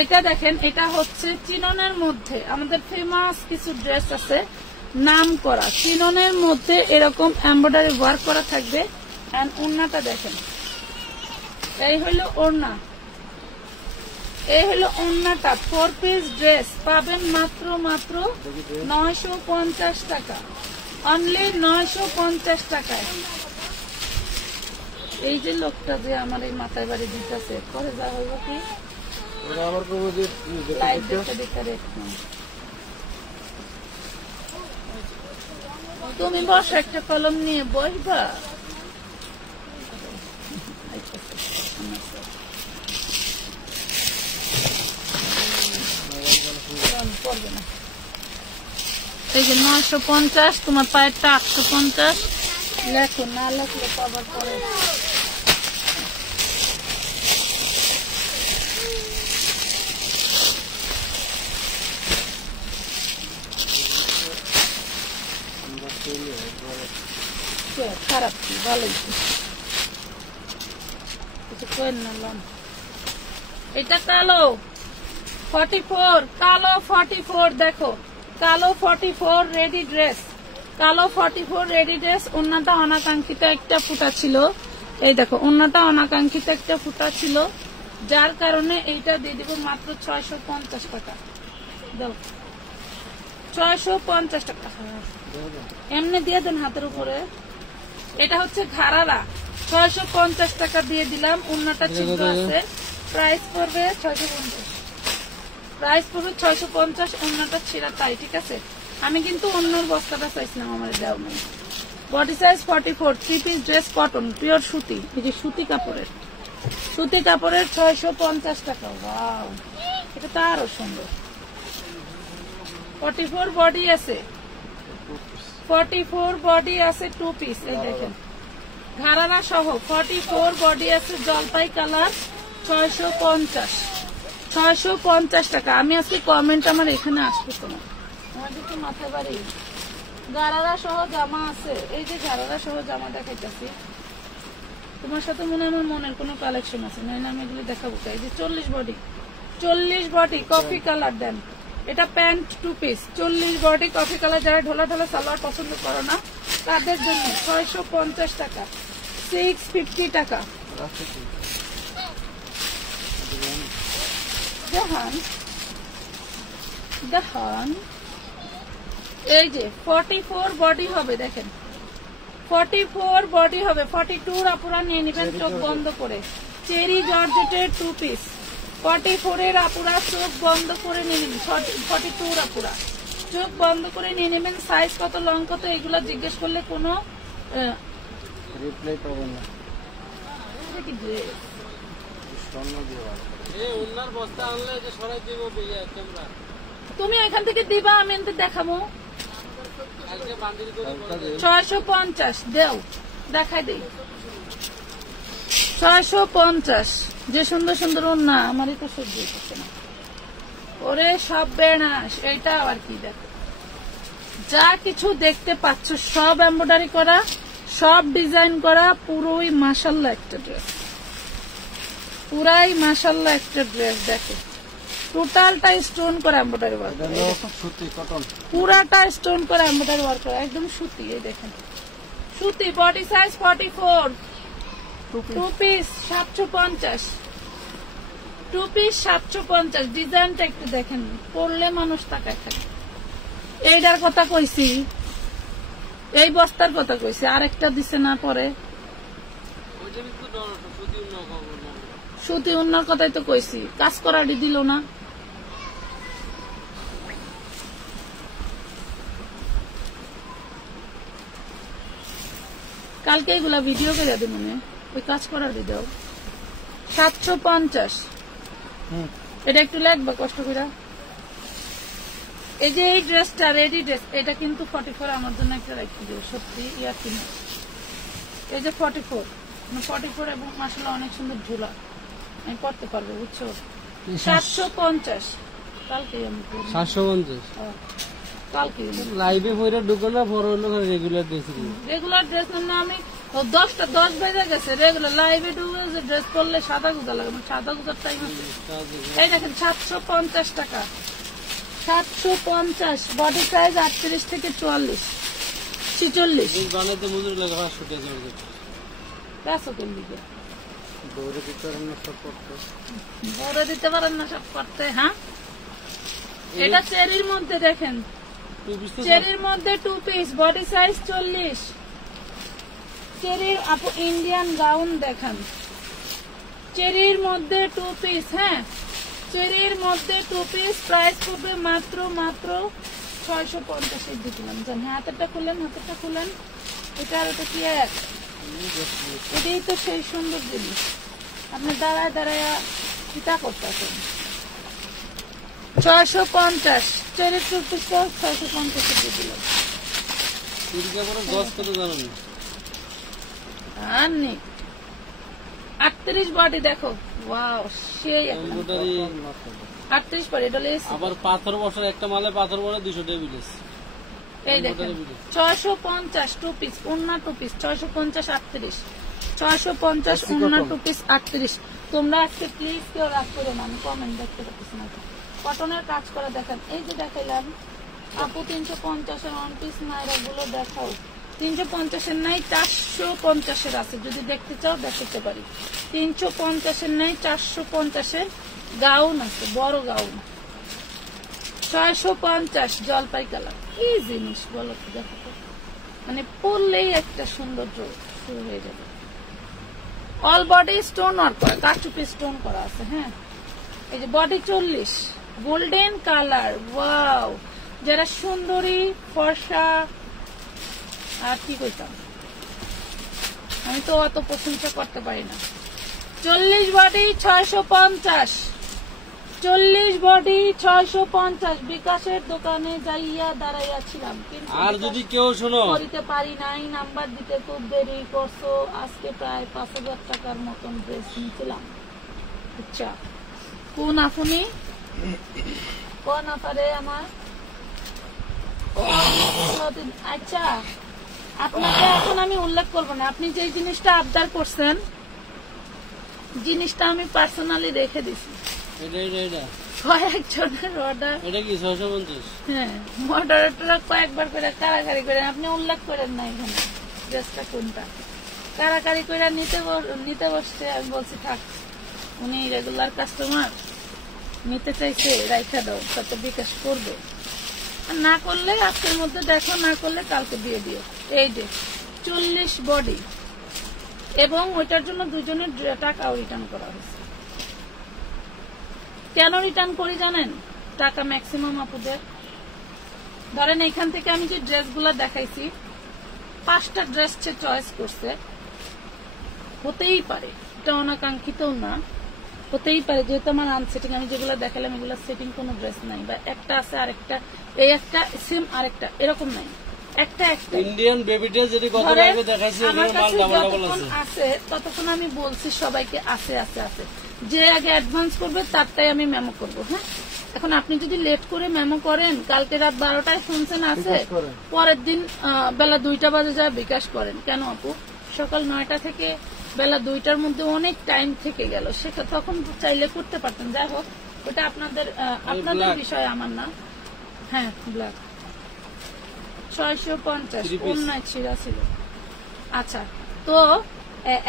এটা দেখেন, এটা হচ্ছে চিননের মধ্যে আমাদের ফেমাস কিছু ড্রেস আছে নাম করা, চিননের মধ্যে এরকম এমব্রয়ডারি ওয়ার্ক করা থাকবে। এন্ড ওড়নাটা দেখেন, এই হলো ওড়না, এই হলো ওড়নাটা। 4 পিস ড্রেস পাবেন মাত্র 950 টাকা, অনলি 950 টাকায়। এই যে লোকটা যে আমার এই মাথায় বাড়ি দিতেছে, পরে যা হইব কি তুমি বসো, একটা কলম নিয়ে বসবা। এই যে 950, তোমার পায়েরটা 850। লেখো, না লেখলে পাবার পরে খারাপ কি ভালো কিছু করেন না। লন এটা কালো 44, কালো 44, দেখো কালো 44 রেডি ড্রেস, কালো 44 রেডি ড্রেস। ওড়নাটা অনাকাঙ্ক্ষিত একটা ফুটা ছিল, এই দেখো ওড়নাটা অনাকাঙ্ক্ষিত একটা ফুটা ছিল, যার কারণে এইটা দিয়ে দিব মাত্র 650 টাকা। দাও 650 টাকা, এমনি দিয়ে দেন হাতের উপরে। এটা হচ্ছে ঘাড়ারা, 650 টাকা দিয়ে দিলাম। ওড়নাটা ছিদ্র আছে, প্রাইস পড়বে 650, প্রাইস পড়বে 650, অন্যটা ছেঁড়া তাই, ঠিক আছে। আমি কিন্তু অন্যর বস্তাটা চাইছিলাম, আমার দেওয়া নেই। Body size 44, 3 piece dress, cotton, pure সুতি, এই যে সুতি কাপড়ের, সুতি কাপড়ের 650 টাকা। ওয়াও, এটা তো আরো সুন্দর। 44 বডি আছে, 44 বডি আছে 2 পিস, এই দেখেন ঘাড়ারা সহ 44 বডি আছে, জলপাই কালার, 650 টাকা। আমি আজকে কমেন্ট আমার এখানে আসতেছে না, আমার কিছু মাথা বাড়ি। গারারা সহ জামা আছে, এই যে গারারা সহ জামা দেখাইতেছি। তোমার সাথে মনে হয় আমার মনের কোনো কালেকশন আছে, না আমি এগুলি দেখাবো। এই যে 40 বডি কফি কালার দেন, এটা pant 2 piece, 40 body coffee colour. যারা ঢোলা ঢোলা সালোয়ার পছন্দ করো না তাদের জন্য 650 টাকা, 650 টাকা। দেখান এই যে 44 বডি হবে, দেখেন 44 বডি হবে। 42 আপুরা নিয়ে নেবেন চোখ বন্ধ করে, চেরি জর্জেটের 2 পিস। 44 এর আপুরা চোখ বন্ধ করে নিয়ে নেবেন, 42 আপুরা চোখ বন্ধ করে নিয়ে নেবেন। সাইজ কত, লং কত, এগুলো জিজ্ঞেস করলে কোনো রিপ্লাই পাবেন না। তুমি এখান থেকে দিবা, আমি এনতে দেখাবো। 650 দেও, দেখাই দেই 650। যে সুন্দর সুন্দর ওন্না, আমারই তো সহ্য হচ্ছে না। ওরে সব বেনাস, এইটা আবার কি দেখো, যা কিছু দেখতে পাচ্ছ সব এমব্রয়ডারি করা, সব ডিজাইন করা, পুরোই মাশাআল্লাহ একটা ড্রেস, পুরাই মাশাআল্লাহ একটা ড্রেস। দেখো টোটালটা স্টোন করা এমব্রয়ডারি ওয়ার্ক, সুতি কটন, পুরাটা স্টোন করা এমব্রয়ডারি ওয়ার্ক করা, একদম সুতি। এই দেখেন সুতি, বডি সাইজ 44, 2 পিস 750, 2 পিস 750। ডিজাইনটা একটু দেখেন, পরলে মানুষ তাকায় থাকে। এইটার কথা কইছি, এই বস্তার কথা কইছি, আরেকটা দিছে না পরে সুতি উন্নার কথাই তো কইছি, কাজ করাটি দিল না। কালকে এগুলা ভিডিও করে দিই, মনে ওই কাজ করার দিও। 750, এটা একটু লাগবে কষ্ট করে। এই যে এই ড্রেসটা রেডি ড্রেস, এটা কিন্তু 44, আমার জন্য একটা রাখতে দিও, সত্যি ইয়ার কিনা। এই যে 44 এবং মাশাআল্লাহ অনেক সুন্দর ঝুলা, আমি পড়তে পারবো, বুঝছো। 750 কালকে আমি 750 কালকে লাইভে পয়রা ঢুকো না, বড় হলো রেগুলার ড্রেস। রেগুলার ড্রেস না, আমি 10 বেজে গেছে রেগুলার লাইভে ঢুকে ড্রেস পরলে সাদা গুজা লাগে, সাদা গুজার টাইম আছে। এই দেখেন 750 টাকা, 750। বডি সাইজ 38 থেকে 44, 46। বানাইতে মজুরি লাগে 500 টাকা করে। পেছো কোন দিকে দৌড়ে দিতে পারেন না সব করতে, দৌড়ে দিতে পারেন না সব করতে। হ্যাঁ, এটা চেরির মধ্যে দেখেন, চেরির মধ্যে 2 পিস, বডি সাইজ 40। চেরির আপু ইন্ডিয়ান গাউন দেখান, চেরির মধ্যে 2 পিস। হ্যাঁ, চেরির মধ্যে 2 পিস, প্রাইস পড়বে মাত্র 650 দিলাম। জান হাতেরটা খুলেন, হাতেরটা খুলেন, এটা আর ওটা কি এক, এটাই তো সেই সুন্দর জিনিস। আপনি দাঁড়ায় দাঁড়ায় চিন্তা করতেছেন। 650 চেরির 2 পিস 650 দিয়ে দিলাম। আর নেই 38 বডি দেখো, ওয়াও সেই 38 বডি। এটা আবার পাথর বসার একটা মালে পাথর বলে 200 টাকা বিলেস। এই দেখেন 650 2 পিস, ওন্না 2 পিস 650, 38 650 ওন্না 2 পিস 38। তোমরা আজকে প্লিজ কেউ রাগ করো না, আমি কমেন্ট দেখতে পাচ্ছি না। কটনের কাজ করা দেখেন, এই যে দেখাইলাম আপু 350 এর ওয়ান পিস নাইরা গুলো দেখাও। 350 এর নাই, 450 এর আছে, যদি দেখতে চাও দেখাতে পারি। 350 এর নাই, 450 এর গাউন আছে, বড় গাউন। 650 জলপাই কালার, কি জিনিস বলো তো, দেখো তো, মানে পরলেই একটা সৌন্দর্য শুরু হয়ে যাবে। অল বডি স্টোন ওয়ার্ক করা, কাটচুপি স্টোন করা আছে। হ্যাঁ, এই যে বডি 40, গোল্ডেন কালার, ওয়াও। যারা সুন্দরী, ফর্সা, আর কি কইতাম, আমি তো অত প্রশংসা করতে পারি না। 40 বডি 650, 40 বডি 650। বিকাশের দোকানে যাইয়া দাঁড়াইয়াছিলাম, কিন্তু আর যদি কেউ শোনো করিতে পারি নাই, নাম্বার দিতে খুব দেরি করছো। আজকে প্রায় 5000 টাকার মতন ড্রেস নিয়েছিলাম। আচ্ছা, কোন আপনি, কোন আপারে আমার? আচ্ছা, আপনাকে এখন আমি উল্লেখ করবো না। আপনি যে জিনিসটা আবদার করছেন, জিনিসটা আমি পার্সোনালি রেখে দিছি। কয়েকজনের অর্ডার, এটা কি 650? হ্যাঁ, মডারেটররা কয়েকবার করে কারাকারি করে, আপনি উল্লেখ করেন না এখানে ড্রেসটা কোনটা। কারাকারি করে নিতে বসছে। আমি বলছি থাক, উনি রেগুলার কাস্টমার, নিতে চাইছে, রাইখা দাও, তাতে বিকাশ করবে। আর না করলে আজকের মধ্যে দেখো, না করলে কালকে দিয়ে দিও। এই যে 40 বডি, এবং ওইটার জন্য দুজনের টাকাও রিটার্ন করা হয়েছে। কেন রিটার্ন করি জানেন? টাকা ম্যাক্সিমাম আপুদের, ধরেন এখান থেকে আমি যে ড্রেসগুলো দেখাইছি, 5টা ড্রেস চয়েস করছে, হতেই পারে এটা অনাকাঙ্ক্ষিতও না, হতেই পারে যেহেতু আমার আনসেটিং, আমি যেগুলো দেখালাম এগুলো সেটিং কোনো ড্রেস নাই, বা একটা আছে আরেকটা, এই একটা সেম আরেকটা, এরকম নাই, একটা একটা ইন্ডিয়ান বেবি ড্রেস যেটি কত আগে দেখাইছে, আমার মাল কাছে ডাবল ডাবল যতক্ষণ আছে। আছে ততক্ষণ আমি বলছি সবাইকে আছে আছে আছে, যে আগে অ্যাডভান্স করবে তারটাই আমি মেমো করব। হ্যাঁ, এখন আপনি যদি লেট করে মেমো করেন, কালকে রাত 12টায় শুনছেন আছে, পরের দিন বেলা 2টা বাজে যা বিকাশ করেন, কেন আপু? সকাল 9টা থেকে বেলা 2টার মধ্যে অনেক টাইম থেকে গেল, সেটা তখন চাইলে করতে পারতেন। যাই হোক, ওটা আপনাদের বিষয়, আমার না। হ্যাঁ, ব্ল্যাক 650 অন্যায় ছিঁড়া ছিল। আচ্ছা, তো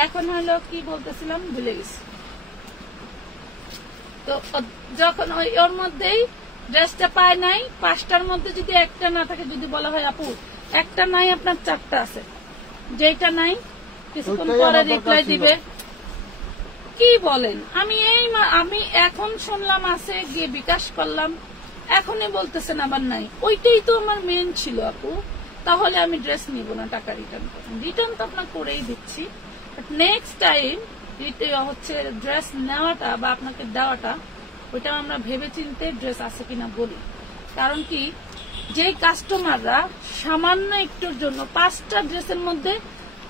এখন হলো কি বলতেছিলাম, ভুলে গেছি। তো যখন ওর মধ্যেই ড্রেসটা পায় নাই, 5টার মধ্যে যদি একটা না থাকে, যদি বলা হয় আপু একটা নাই, আপনার 4টা আছে, যেটা নাই কিছুক্ষণ পরে রিপ্লাই দিবে। কি বলেন? আমি এখন শুনলাম আছে, গিয়ে বিকাশ করলাম, এখনই বলতেছেন আবার নাই। ওইটাই তো আমার মেন ছিল আপু। তাহলে আমি ড্রেস নিব না, টাকা রিটার্ন করুন। রিটার্ন তো আপনার করেই দিচ্ছি, বাট নেক্সট টাইম হচ্ছে ড্রেস নেওয়াটা বা আপনাকে দেওয়াটা, ওইটা আমরা ভেবে চিন্তে ড্রেস আছে কিনা বলি। কারণ কি, যে কাস্টমাররা সামান্য একটুর জন্য 5টা ড্রেসের মধ্যে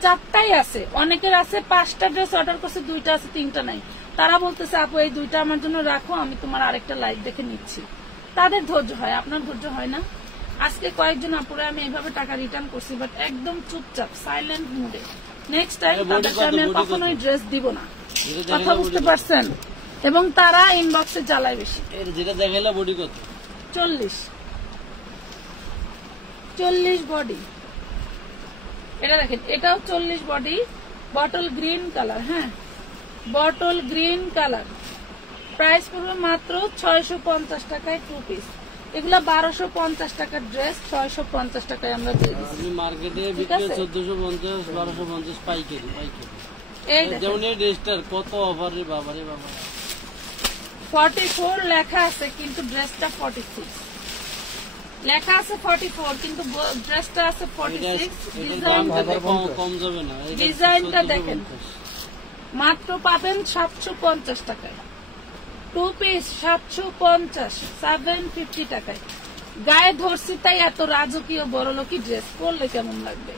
4টাই আছে, অনেকের আছে 5টা ড্রেস অর্ডার করছে, 2টা আছে, 3টা নাই, তারা বলতেছে আপু এই 2টা আমার জন্য রাখো, আমি তোমার আরেকটা লাইভ দেখে নিচ্ছি। তাদের ধৈর্য হয়, আপনার ধৈর্য হয় না। আজকে কয়েকজন আপুরে আমি এইভাবে টাকা রিটার্ন করছি, বাট একদম চুপচাপ সাইলেন্ট মুডে। নেক্সট টাইম তাদেরকে আমি কখনোই ড্রেস দিব না, কথা বুঝতে পারছেন? এবং তারা ইনবক্সে জ্বালায় বেশি। যেটা দেখাইলা বডি কত? 40 বডি। এটা দেখেন, এটাও 40 বডি, বটল গ্রিন কালার। হ্যাঁ, বটল গ্রিন কালার। প্রাইস পড়বে মাত্র 650 টাকায় 2 পিস। এগুলা 1250 টাকার ড্রেস 650 টাকায় আমরা দিয়ে দিচ্ছি। মার্কেটে বিক্রি 1450, 1250 পাইকারি। যেমন এই ড্রেসটার কত অফার রে বাবা রে বাবা। 44 লেখা আছে, কিন্তু ড্রেসটা 46 লেখা আছে। 44 কিন্তু ড্রেসটা আছে 46। কম যাবে না? ডিজাইনটা দেখেন, মাত্র পাবেন 750 টাকায় 2 পিস। 750, 750 টাকায়। গায়ে ধরছি তাই এত রাজকীয় বড়লোকি ড্রেস পরলে কেমন লাগবে?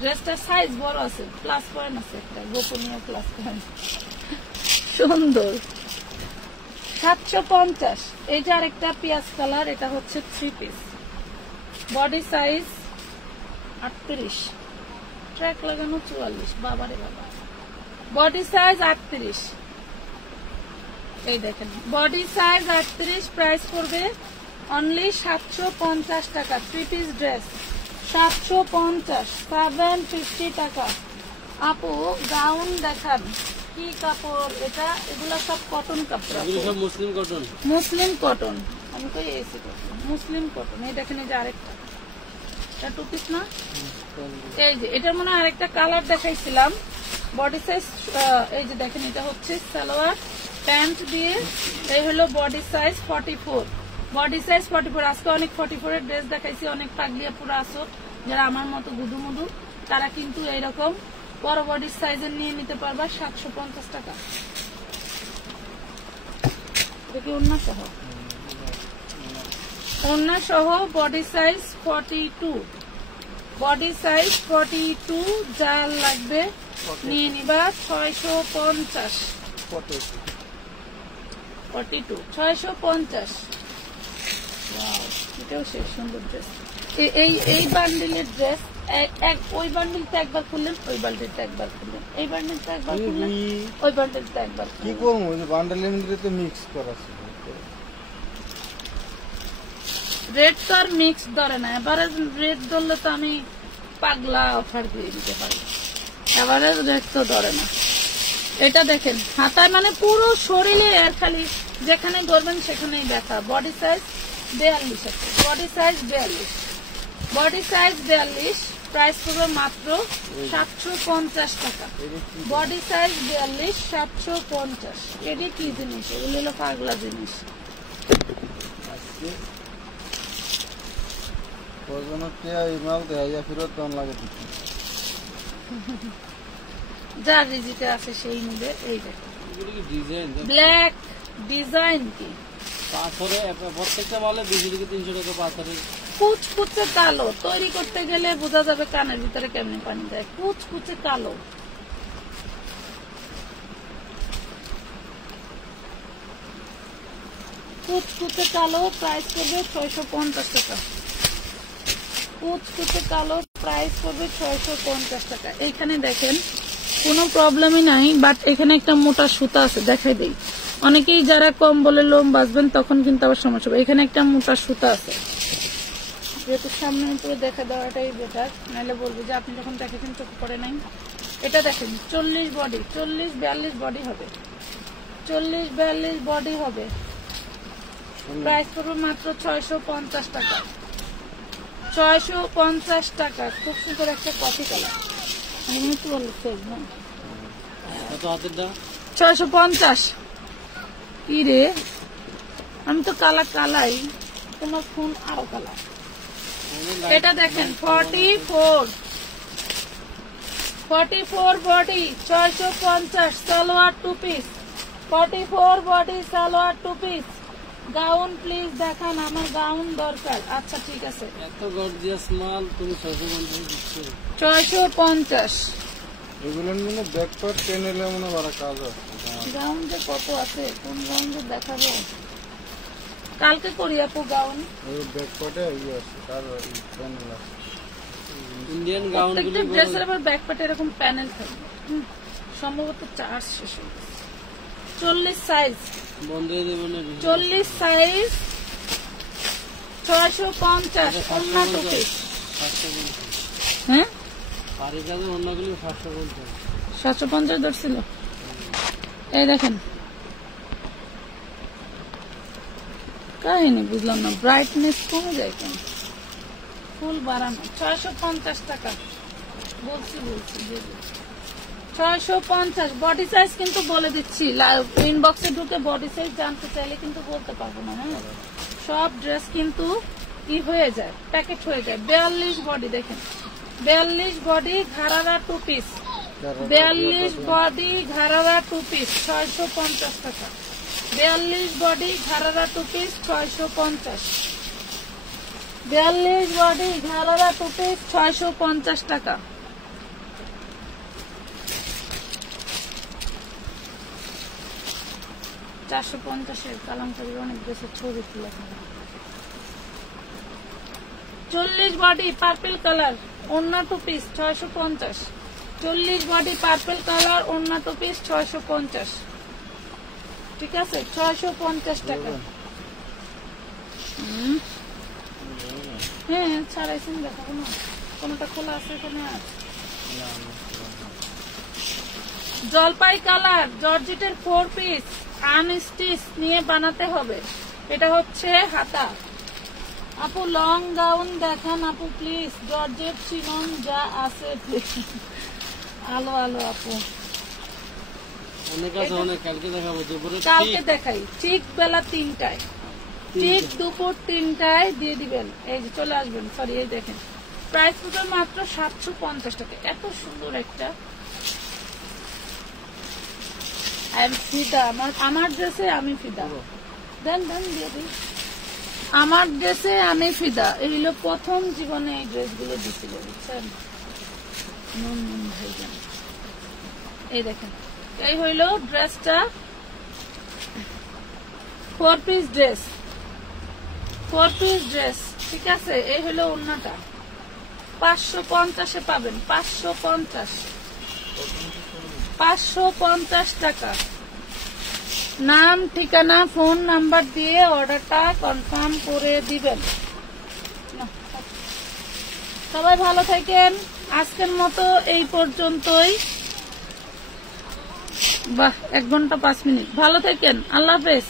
ড্রেসটা সাইজ বড় আছে, প্লাস পয়েন্ট আছে, একটা গোপনীয় প্লাস পয়েন্ট, সুন্দর। 750। এইটা আরেকটা পেঁয়াজ কালার, এটা হচ্ছে 3 পিস, বডি সাইজ 38, ট্র্যাক লাগানো 44। বাবারে বাবা, বডি সাইজ 38। এই দেখেন, বডি সাইজ 38, প্রাইস পড়বে অনলি 750 টাকা। 3 পিস ড্রেস 750, 750 টাকা। আপু গাউন দেখান, কি কাপড় এটা? এগুলা সব কটন কাপড়, মুসলিম কটন। মুসলিম কটন, আমি কই এসি কটন, মুসলিম কটন। এই দেখেন, এই যে আরেকটা, এটা 2 পিস না? এই যে এটার মনে আরেকটা কালার দেখাইছিলাম, বডি সাইজ। এই যে দেখেন, এটা হচ্ছে সালোয়ার, প্যান্ট দিয়ে। এই হলো বডি সাইজ 44, বডি সাইজ 44। আজকে অনেক 44 এর ড্রেস দেখাইছি, অনেক পাগলিয়া পুরো আসো যারা আমার মতো গুদু মুদু, তারা কিন্তু এইরকম বড় বডি সাইজের নিয়ে নিতে পারবা 750 টাকা। দেখি ওড়না সহ, ওড়না সহ বডি সাইজ 42, বডি সাইজ 42। যার লাগবে নিয়ে নিবা 650, 42 650। এটাও সে সুন্দর ড্রেস। এই বান্ডিলের ড্রেস ওই বান্ডিলটা একবার খুললেন, ওই বান্ডিলটা একবার খুললেন, এই বান্ডিলটা একবার খুললেন, ওই বান্ডিলটা একবার কি করবো? বান্ডেলের মধ্যে তো মিক্স করা আছে। রেড তো আর মিক্স ধরে না, এবারে রেড ধরলে তো আমি পাগলা অফার দিয়ে দিতে পারি, এবারে রেড তো ধরে না। এটা দেখেন হাতায় মানে পুরো শরীরে আর খালি যেখানে ধরবেন সেখানেই দেখা। বডি সাইজ 42 আছে, body size 42, body size 42। Price পড়বে মাত্র 750 টাকা। Body size 42 750। এটি কি জিনিস? এগুলো হলো পাগলা জিনিস। যার রিজিকে আছে সেই নিবে। এই দেখেন ব্ল্যাক ডিজাইন কি পাথরে প্রত্যেকটা মালে 200 থেকে 300 টাকা পাথরে। কুচকুচে কালো তৈরি করতে গেলে বোঝা যাবে কানের ভিতরে কেমনি পানি যায়। কুচকুচে কালো, কুচকুচে কালো। প্রাইস করবে 650 টাকা। কুচকুচে কালো প্রাইস করবে 650 টাকা। এইখানে দেখেন কোনো প্রবলেমই নাই, বাট এখানে একটা মোটা সুতা আছে, দেখাই দেই। অনেকেই যারা কম বলে লোম বাঁচবেন তখন কিন্তু আবার সমস্যা হবে। এখানে একটা মোটা সুতা আছে, যেহেতু সামনে উপরে দেখা দেওয়াটাই বেটার, নাহলে বলবো যে আপনি যখন দেখেছেন চোখ পড়ে নাই। এটা দেখেন 40 বডি, 40-42 বডি হবে, 40-42 বডি হবে। প্রাইস করবো মাত্র 650 টাকা, 650 টাকা। খুব সুন্দর একটা কফি কালার, আমি তো বলছি না 650। কি রে, আমি তো কালা কালাই, তোমার ফোন আরো কালা। এটা দেখেন 44 body 650। Salwar 2 piece, 44 body salwar 2 piece. Gown please দেখান, আমার গাউন দরকার। আচ্ছা ঠিক আছে, এত গর্জিয়াস মাল তুমি 650 দিচ্ছ। 650। এগুলোর মনে ব্যাক পার্ট টেনেলে মনে বড় কাজ আছে। গাউন যে কত আছে, কোন গাউন যে দেখাবো কালকে করি আপু গাউন। ওই ব্যাক পার্টে ইয়ে আছে, তার প্যানেল আছে। ইন্ডিয়ান গাউন প্রত্যেকটা ড্রেসের আবার ব্যাক পার্টে এরকম প্যানেল থাকবে। সম্ভবত চার্জ শেষ হয়ে গেছে। 40 সাইজ বন্ধ হয়ে দেবে না। 40 সাইজ 650। ওন্না 2 পিস। হ্যাঁ পারি কাজে অন্যগুলো 750। 750 ধরছিল। এই দেখেন কাহিনী বুঝলাম না, ব্রাইটনেস কমে যায় কেন? ফুল বাড়ানো 650 টাকা। বলছি 650। বডি সাইজ কিন্তু বলে দিচ্ছি, ইনবক্সে ঢুকে বডি সাইজ জানতে চাইলে কিন্তু বলতে পারবো না। হ্যাঁ, সব ড্রেস কিন্তু কি হয়ে যায়, প্যাকেট হয়ে যায়। 42 বডি দেখেন, 42 বডি ঘাড়ারা 2 পিস, 42 বডি ঘাড়ারা 2 পিস 650 টাকা। 42 বডি ঘাড়ারা 2 পিস 650। 42 বডি ঘাড়ারা 2 পিস 650 টাকা। $450 কালামকারী অনেক দেশের ছবি তুলে। 40 বডি পার্পল কালার ওন্না 2 পিস 650। 40 বডি পার্পল কালার ওন্না 2 পিস 650। ঠিক আছে, 650 টাকা। হ্যাঁ ছাড়াইছেন, দেখাবো না কোনটা খোলা আছে এখানে। আছে জলপাই কালার জর্জেটের 4 পিস আনস্টিচ নিয়ে বানাতে হবে। এটা হচ্ছে হাতা। আপু লং গাউন দেখান আপু প্লিজ, জর্জেট চিনন যা আছে প্লিজ। আলো আলো আপু অনেক আছে, অনেক কালকে দেখাবো দুপুরে। কালকে দেখাই ঠিক বেলা 3টায়, ঠিক দুপুর 3টায় দিয়ে দিবেন। এই যে চলে আসবেন, সরি এই দেখেন প্রাইস পড়বে মাত্র 750 টাকা। এত সুন্দর একটা ফিদা, আমার ড্রেসে আমি ফিদা। দেন দেন দিয়ে দিই, আমার ড্রেসে আমি ফিদা। এই হলো প্রথম জীবনে এই ড্রেসগুলো দিছিল, বুঝছেন? নুন নুন হয়ে যান। এই দেখেন এই হইল ড্রেসটা, 4 পিস ড্রেস, 4 পিস ড্রেস, ঠিক আছে? এই হইল ওড়নাটা, 550-এ পাবেন, 550 টাকা। নাম, ঠিকানা, ফোন নাম্বার দিয়ে অর্ডারটা কনফার্ম করে দিবেন। সবাই ভালো থাকেন, আজকের মতো এই পর্যন্তই। বাহ, 1 ঘন্টা 5 মিনিট। ভালো থাকেন, আল্লাহ হাফেজ।